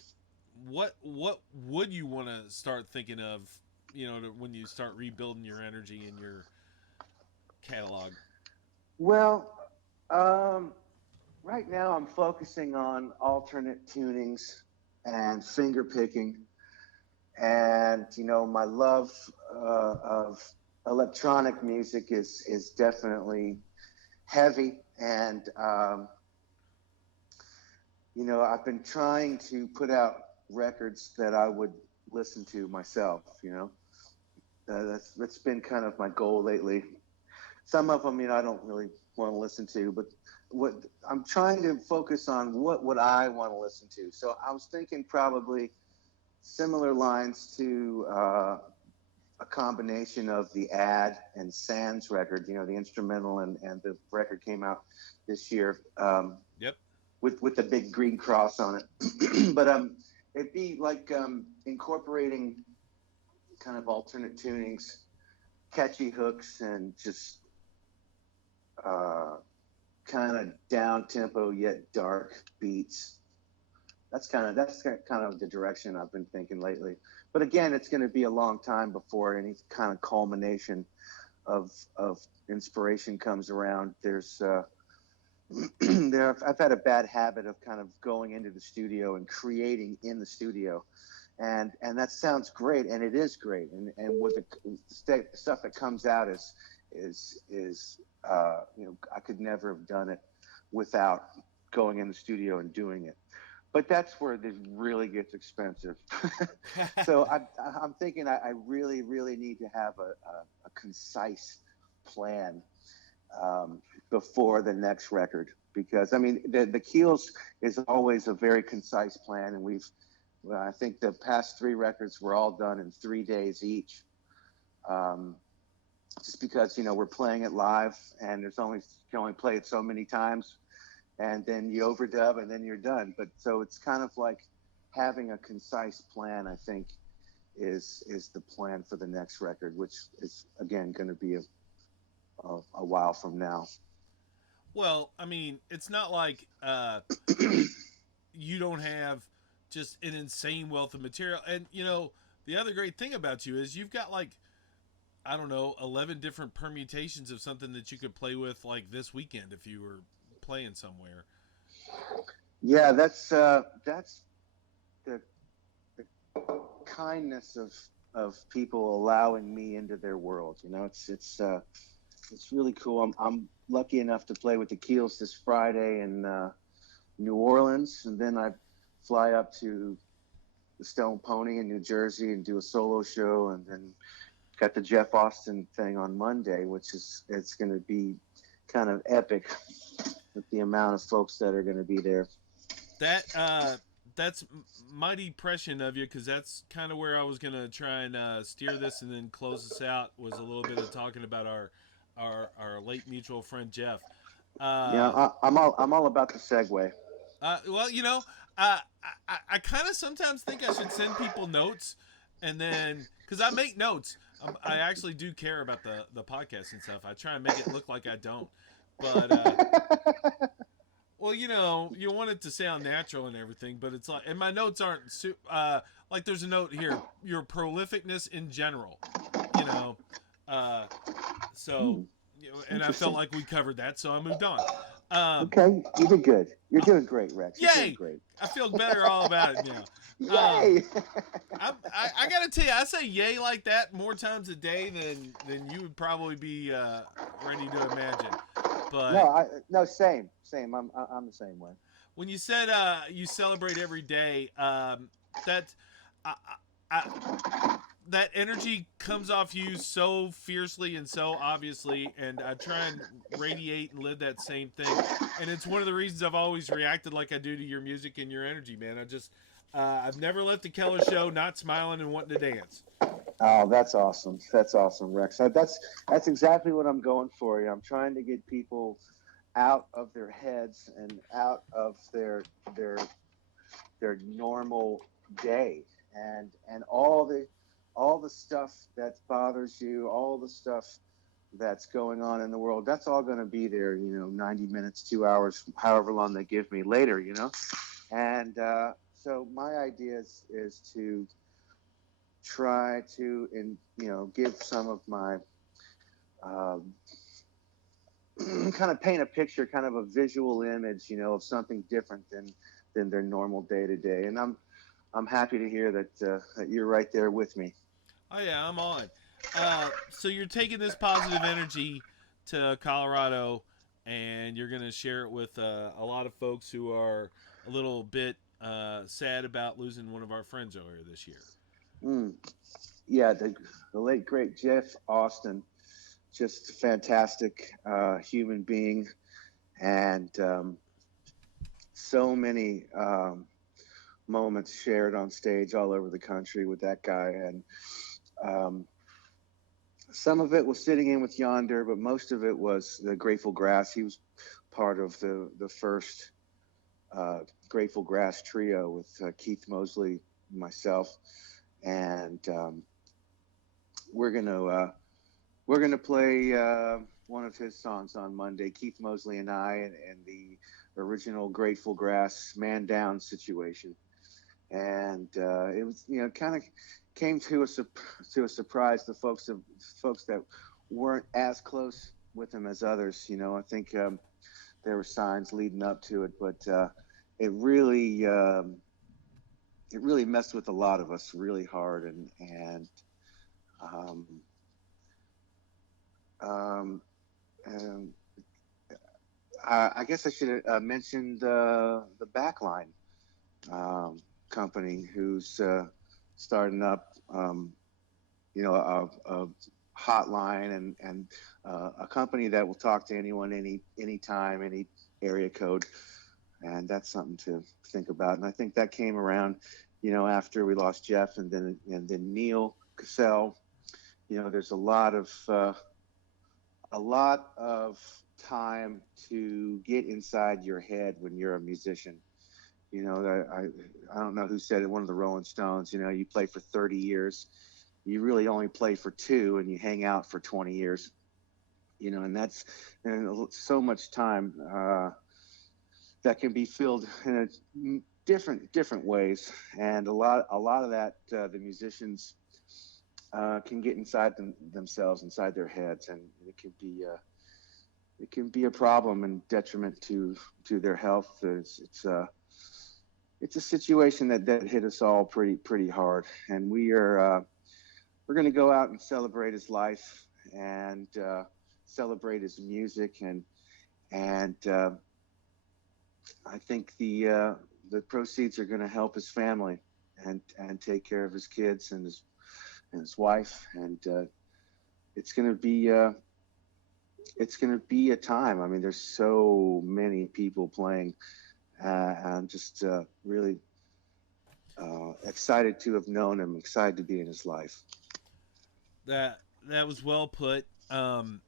what would you want to start thinking of, you know, when you start rebuilding your energy and your catalog? Well, right now I'm focusing on alternate tunings and finger picking, and you know, my love of electronic music is definitely heavy, and I've been trying to put out records that I would listen to myself. That's been kind of my goal lately. Some of them, I don't really want to listen to, but what I'm trying to focus on what I want to listen to. So I was thinking probably similar lines to a combination of the Ad and Sands record, the instrumental and the record came out this year. Yep. With the big green cross on it. But it'd be like incorporating kind of alternate tunings, catchy hooks, and just kind of down tempo yet dark beats. That's kind of the direction I've been thinking lately. But again, it's going to be a long time before any kind of culmination of inspiration comes around. There's I've had a bad habit of kind of going into the studio and creating in the studio, and that sounds great, and it is great, and with the stuff that comes out is I could never have done it without going in the studio and doing it. But that's where it really gets expensive. So I'm thinking I really, really need to have a concise plan before the next record, because the Keels is always a very concise plan, and I think the past 3 records were all done in 3 days each, just because we're playing it live, and you can only play it so many times, and then you overdub and then you're done. But so it's kind of like having a concise plan, I think, is the plan for the next record, which is again going to be a while from now. Well, it's not like you don't have just an insane wealth of material. And, the other great thing about you is you've got 11 different permutations of something that you could play with this weekend if you were playing somewhere. Yeah, that's the kindness of people allowing me into their world. It's really cool. I'm lucky enough to play with the Keels this Friday in New Orleans, and then I fly up to the Stone Pony in New Jersey and do a solo show, and then got the Jeff Austin thing on Monday, which it's going to be kind of epic with the amount of folks that are going to be there. That's mighty prescient of you, because that's kind of where I was going to try and steer this and then close this out, was a little bit of talking about our late mutual friend Jeff. I'm all about the segue. Well, I kind of sometimes think I should send people notes, and then because I make notes, I actually do care about the podcast and stuff. I try and make it look like I don't, but well, you want it to sound natural and everything, but it's and my notes aren't there's a note here, your prolificness in general, so. And I felt like we covered that, so I moved on. Okay, you did good. You're doing great, Rex. You're doing great. I feel better all about it now. Yay! I gotta tell you, I say yay like that more times a day than you would probably be ready to imagine. But no, same. I'm the same way. When you said you celebrate every day, that energy comes off you so fiercely and so obviously, and I try and radiate and live that same thing. And it's one of the reasons I've always reacted like I do to your music and your energy, man. I've never left the Keller show not smiling and wanting to dance. Oh, that's awesome. That's awesome, Rex. That's exactly what I'm going for. I'm trying to get people out of their heads and out of their normal day, and all the stuff that bothers you, all the stuff that's going on in the world, that's all going to be there, 90 minutes, 2 hours, however long they give me later, And so my idea is to try to, give some of my, kind of paint a picture, kind of a visual image, of something different than their normal day to day. And I'm happy to hear that you're right there with me. Oh yeah, I'm on. So you're taking this positive energy to Colorado, and you're going to share it with a lot of folks who are a little bit sad about losing one of our friends earlier this year. Yeah, the late great Jeff Austin, just a fantastic human being, and so many moments shared on stage all over the country with that guy. And some of it was sitting in with Yonder, but most of it was the Grateful Grass. He was part of the first Grateful Grass trio with Keith Mosley, myself, and we're gonna play one of his songs on Monday. Keith Mosley and I, and the original Grateful Grass "Man Down" situation, and it was kind of came to a surprise to folks that weren't as close with him as others. I think there were signs leading up to it, but it really messed with a lot of us really hard, and I guess I should have mentioned the Backline company, who's starting up, a hotline and a company that will talk to anyone, anytime, any area code, and that's something to think about. And I think that came around, after we lost Jeff, and then Neil Cassell. There's a lot of time to get inside your head when you're a musician. I don't know who said it, one of the Rolling Stones, you play for 30 years, you really only play for 2, and you hang out for 20 years, and that's so much time that can be filled in different ways. And a lot of that, the musicians can get inside themselves, inside their heads, and it can be a problem and detriment to their health. It's a situation that hit us all pretty hard, and we're going to go out and celebrate his life, and celebrate his music, and I think the proceeds are going to help his family and take care of his kids and his wife, and it's going to be a time. I mean, there's so many people playing. I'm just really excited to have known him, excited to be in his life. That was well put. And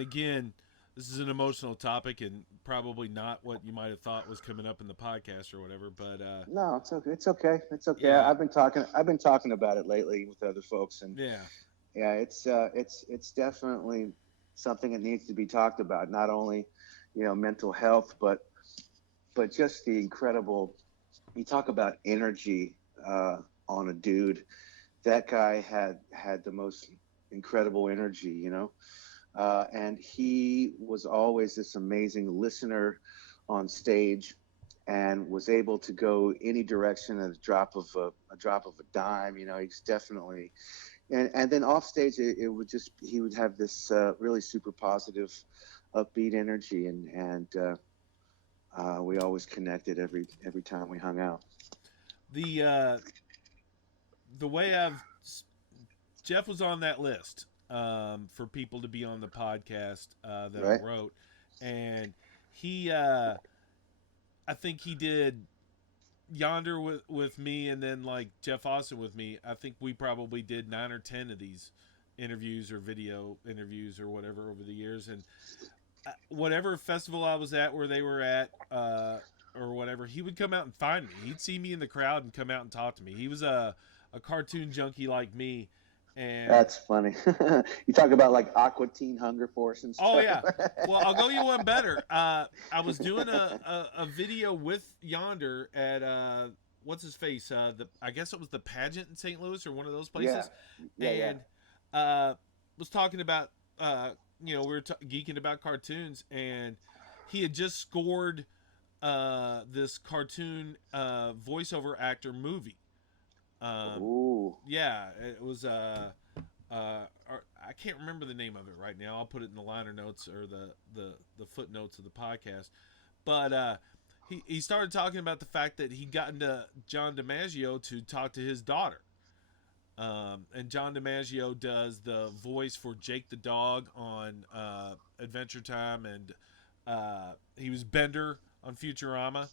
again, this is an emotional topic, and probably not what you might have thought was coming up in the podcast or whatever. But no, it's okay. It's okay. Yeah. I've been talking about it lately with other folks, and it's definitely something that needs to be talked about. Not only mental health, but just the incredible. You talk about energy on a dude. That guy had the most incredible energy, and he was always this amazing listener on stage, and was able to go any direction at a drop of a dime. He's definitely, and then off stage, he would have this really super positive, upbeat energy, and we always connected every time we hung out. The way Jeff was on that list for people to be on the podcast that Right. I wrote, and he I think he did Yonder with me, and then like Jeff Austin with me. I think we probably did 9 or 10 of these interviews or video interviews or whatever over the years, and whatever festival I was at where they were at or whatever, he would come out and find me. He'd see me in the crowd and come out and talk to me. He was a cartoon junkie like me. And that's funny. You talk about like Aqua Teen Hunger Force and stuff. Oh yeah. Well, I'll go you one better. I was doing a video with Yonder at what's his face? I guess it was the pageant in St. Louis or one of those places. Yeah. And was talking about we were geeking about cartoons, and he had just scored this cartoon voiceover actor movie. Ooh. Yeah, it was I can't remember the name of it right now. I'll put it in the liner notes or the footnotes of the podcast. But he started talking about the fact that he got into John DiMaggio to talk to his daughter. And John DiMaggio does the voice for Jake the dog on Adventure Time, and he was Bender on Futurama.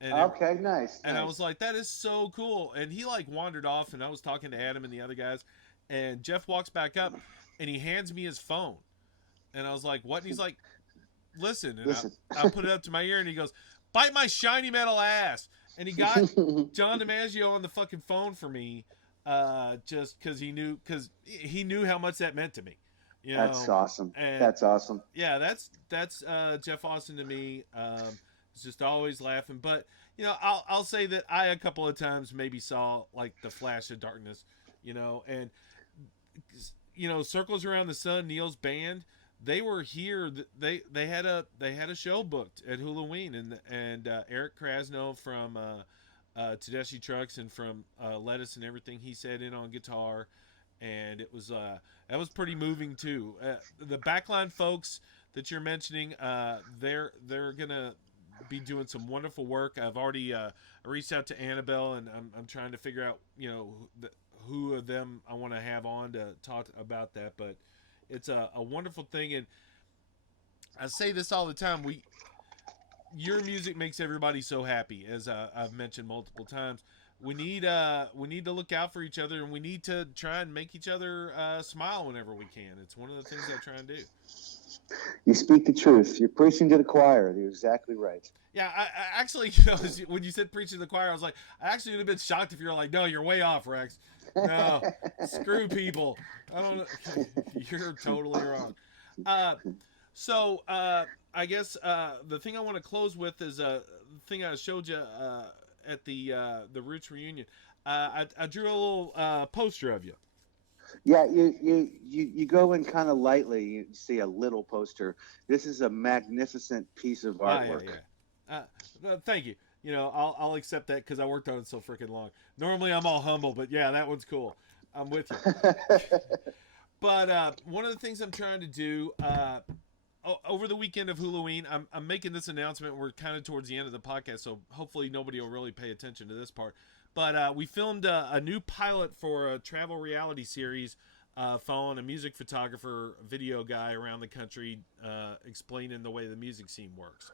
And Okay, nice. and I was like, that is so cool. And he like wandered off, and I was talking to Adam and the other guys, and Jeff walks back up, and he hands me his phone, and I was like, what? And he's like, listen. And Listen. I put it up to my ear, and he goes, bite my shiny metal ass. And he got John DiMaggio on the fucking phone for me, just because he knew how much that meant to me. You know? That's awesome. And That's awesome. yeah, that's Jeff Austin to me. It's just always laughing. But I'll say that I a couple of times maybe saw like the flash of darkness, and Circles Around the Sun, Neil's band. They were here. They had a show booked at Halloween, and Eric Krasno from Tedeschi Trucks and from Lettuce and Everything, he sat in on guitar, and it was that was pretty moving too. The backline folks that you're mentioning, they're gonna be doing some wonderful work. I've already reached out to Annabelle, and I'm trying to figure out who of them I want to have on to talk about that, but. It's a wonderful thing, and I say this all the time. Your music makes everybody so happy, as I've mentioned multiple times. We need to look out for each other, and we need to try and make each other smile whenever we can. It's one of the things I try and do. You speak the truth. You're preaching to the choir. You're exactly right. Yeah, I actually, when you said preaching to the choir, I was like, I actually would have been shocked if you were like, no, you're way off, Rex. No, screw people. I don't know. You're totally wrong. So I guess the thing I want to close with is the thing I showed you at the Roots reunion. I drew a little poster of you. Yeah, you go in kind of lightly. You see a little poster. This is a magnificent piece of artwork. Thank you. I'll accept that because I worked on it so freaking long. Normally I'm all humble, but yeah, that one's cool. I'm with you. But one of the things I'm trying to do over the weekend of Halloween, I'm making this announcement. We're kind of towards the end of the podcast, so hopefully nobody will really pay attention to this part. But we filmed a new pilot for a travel reality series following a music photographer, video guy around the country, explaining the way the music scene works.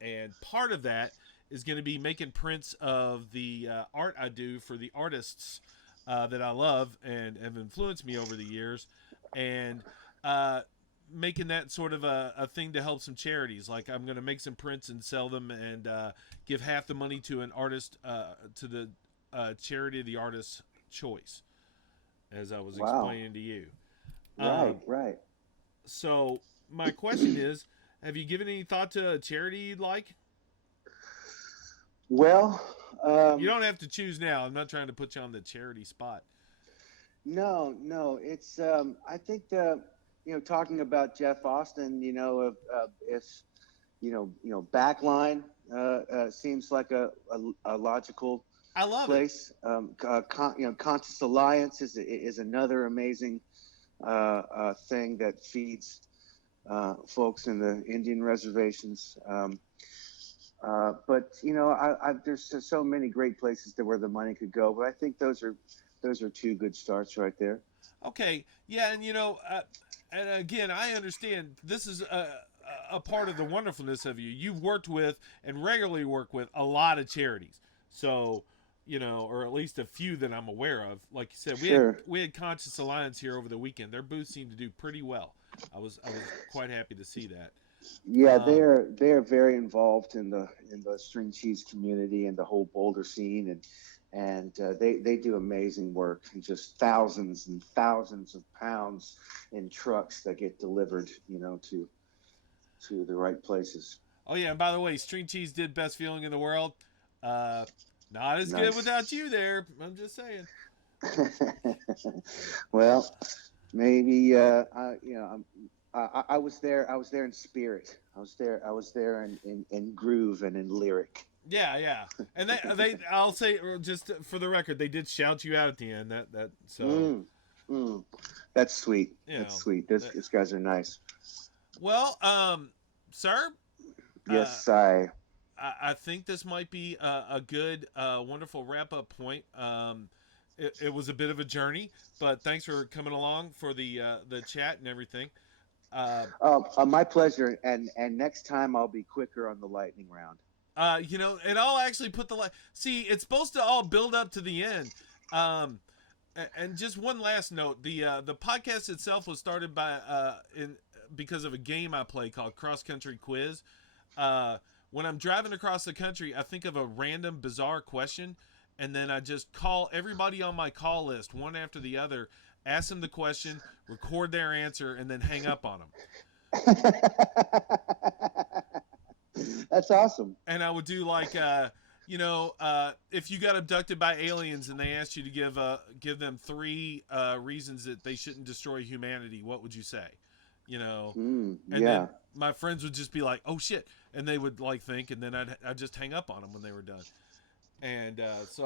And part of that is going to be making prints of the art I do for the artists that I love and have influenced me over the years, and making that sort of a thing to help some charities. Like I'm going to make some prints and sell them, and give half the money to an artist, to the charity of the artist's choice, as I was explaining to you. Right. So my question is, have you given any thought to a charity you'd like? Well, you don't have to choose now. I'm not trying to put you on the charity spot. No. It's I think talking about Jeff Austin, if Backline seems like a logical I love place. Conscious Alliance is another amazing thing that feeds folks in the Indian reservations. But there's so many great places where the money could go. But I think those are two good starts right there. Okay, yeah, and and again, I understand this is a part of the wonderfulness of you. You've worked with and regularly work with a lot of charities, so or at least a few that I'm aware of. Like you said, we had Conscious Alliance here over the weekend. Their booth seemed to do pretty well. I was quite happy to see that. Yeah, they're very involved in the string cheese community and the whole Boulder scene, and they do amazing work, and just thousands and thousands of pounds in trucks that get delivered, to the right places. Oh yeah, and by the way, string cheese did Best Feeling in the World. Not as good without you there. I'm just saying. Well, maybe I was there. I was there in spirit. I was there in groove and in lyric. Yeah, and they I'll say, just for the record, they did shout you out at the end. That's sweet. That's sweet. These guys are nice. Well, sir, Yes, I think this might be a good, wonderful wrap-up point. It was a bit of a journey, but thanks for coming along for the chat and everything. My pleasure. And next time I'll be quicker on the lightning round. And I'll actually put see, it's supposed to all build up to the end. And just one last note: the podcast itself was started because of a game I play called Cross Country Quiz. When I'm driving across the country, I think of a random bizarre question, and then I just call everybody on my call list one after the other, ask them the question, record their answer, and then hang up on them. That's awesome. And I would do like, if you got abducted by aliens and they asked you to give them 3 reasons that they shouldn't destroy humanity, what would you say? And then my friends would just be like, "Oh shit," and they would like think, and then I'd just hang up on them when they were done. And so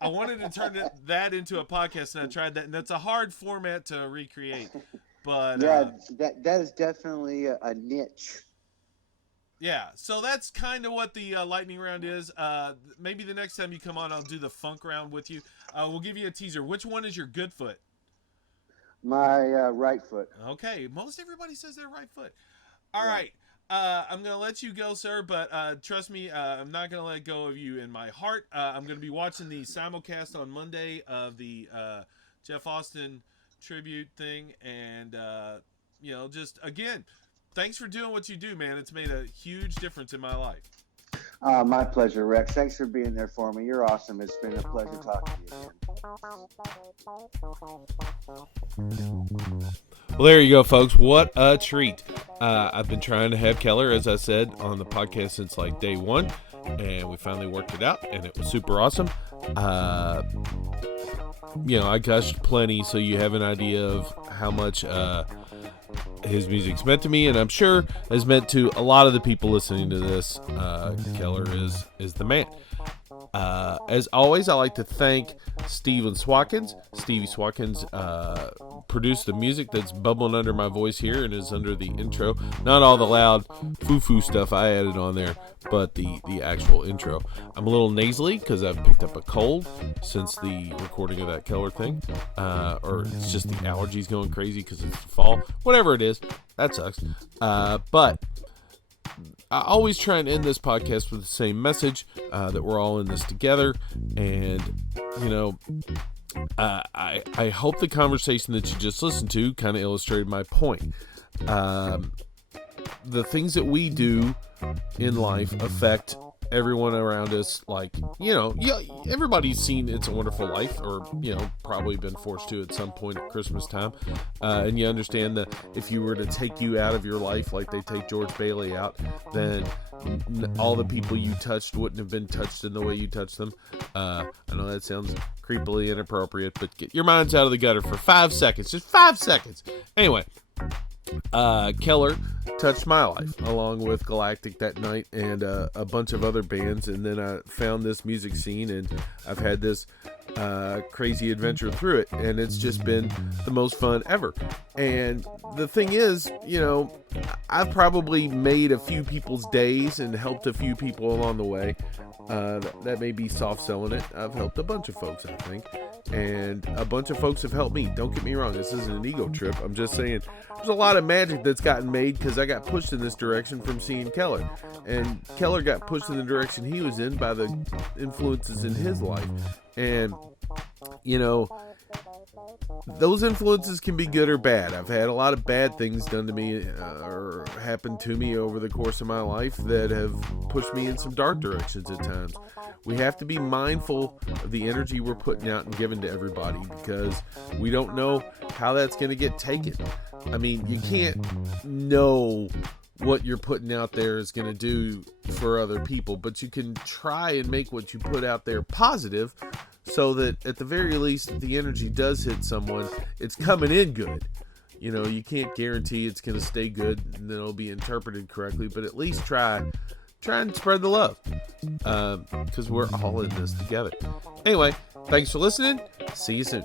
I wanted to turn that into a podcast, and I tried that, and that's a hard format to recreate. But that is definitely a niche. Yeah, so that's kind of what the lightning round is. Maybe the next time you come on, I'll do the funk round with you. We'll give you a teaser. Which one is your good foot? My right foot. Okay, most everybody says their right foot. All right, I'm going to let you go, sir, but trust me, I'm not going to let go of you in my heart. I'm going to be watching the simulcast on Monday of the Jeff Austin tribute thing, and, just, again, thanks for doing what you do, man. It's made a huge difference in my life. My pleasure, Rex. Thanks for being there for me. You're awesome. It's been a pleasure talking to you. Well, there you go, folks. What a treat. I've been trying to have Keller, as I said, on the podcast since like day one, and we finally worked it out, and it was super awesome. I gushed plenty, so you have an idea of how much his music's meant to me, and I'm sure has meant to a lot of the people listening to this. Keller is the man. As always, I like to thank Stevie Swatkins. Stevie Swatkins produced the music that's bubbling under my voice here and is under the intro. Not all the loud foo-foo stuff I added on there, but the actual intro. I'm a little nasally because I've picked up a cold since the recording of that Keller thing. Or it's just the allergies going crazy because it's fall. Whatever it is, that sucks. But I always try and end this podcast with the same message, that we're all in this together. And, I hope the conversation that you just listened to kind of illustrated my point. The things that we do in life affect everyone around us. Like, everybody's seen It's a Wonderful Life, or, probably been forced to at some point at Christmas time. And you understand that if you were to take you out of your life like they take George Bailey out, then all the people you touched wouldn't have been touched in the way you touched them. I know that sounds creepily inappropriate, but get your minds out of the gutter for 5 seconds. Just 5 seconds. Anyway, Keller touched my life along with Galactic that night and a bunch of other bands, and then I found this music scene, and I've had this crazy adventure through it, and it's just been the most fun ever. And the thing is, I've probably made a few people's days and helped a few people along the way. That may be soft selling it. I've helped a bunch of folks, I think, and a bunch of folks have helped me. Don't get me wrong, this isn't an ego trip. I'm just saying there's a lot of magic that's gotten made because I got pushed in this direction from seeing Keller, and Keller got pushed in the direction he was in by the influences in his life. And those influences can be good or bad. I've had a lot of bad things done to me or happened to me over the course of my life that have pushed me in some dark directions at times. We have to be mindful of the energy we're putting out and giving to everybody, because we don't know how that's going to get taken. I mean, you can't know what you're putting out there is going to do for other people, but you can try and make what you put out there positive, so that at the very least, if the energy does hit someone, it's coming in good. You can't guarantee it's going to stay good and then it'll be interpreted correctly, but at least try and spread the love, because we're all in this together. Anyway, thanks for listening. See you soon.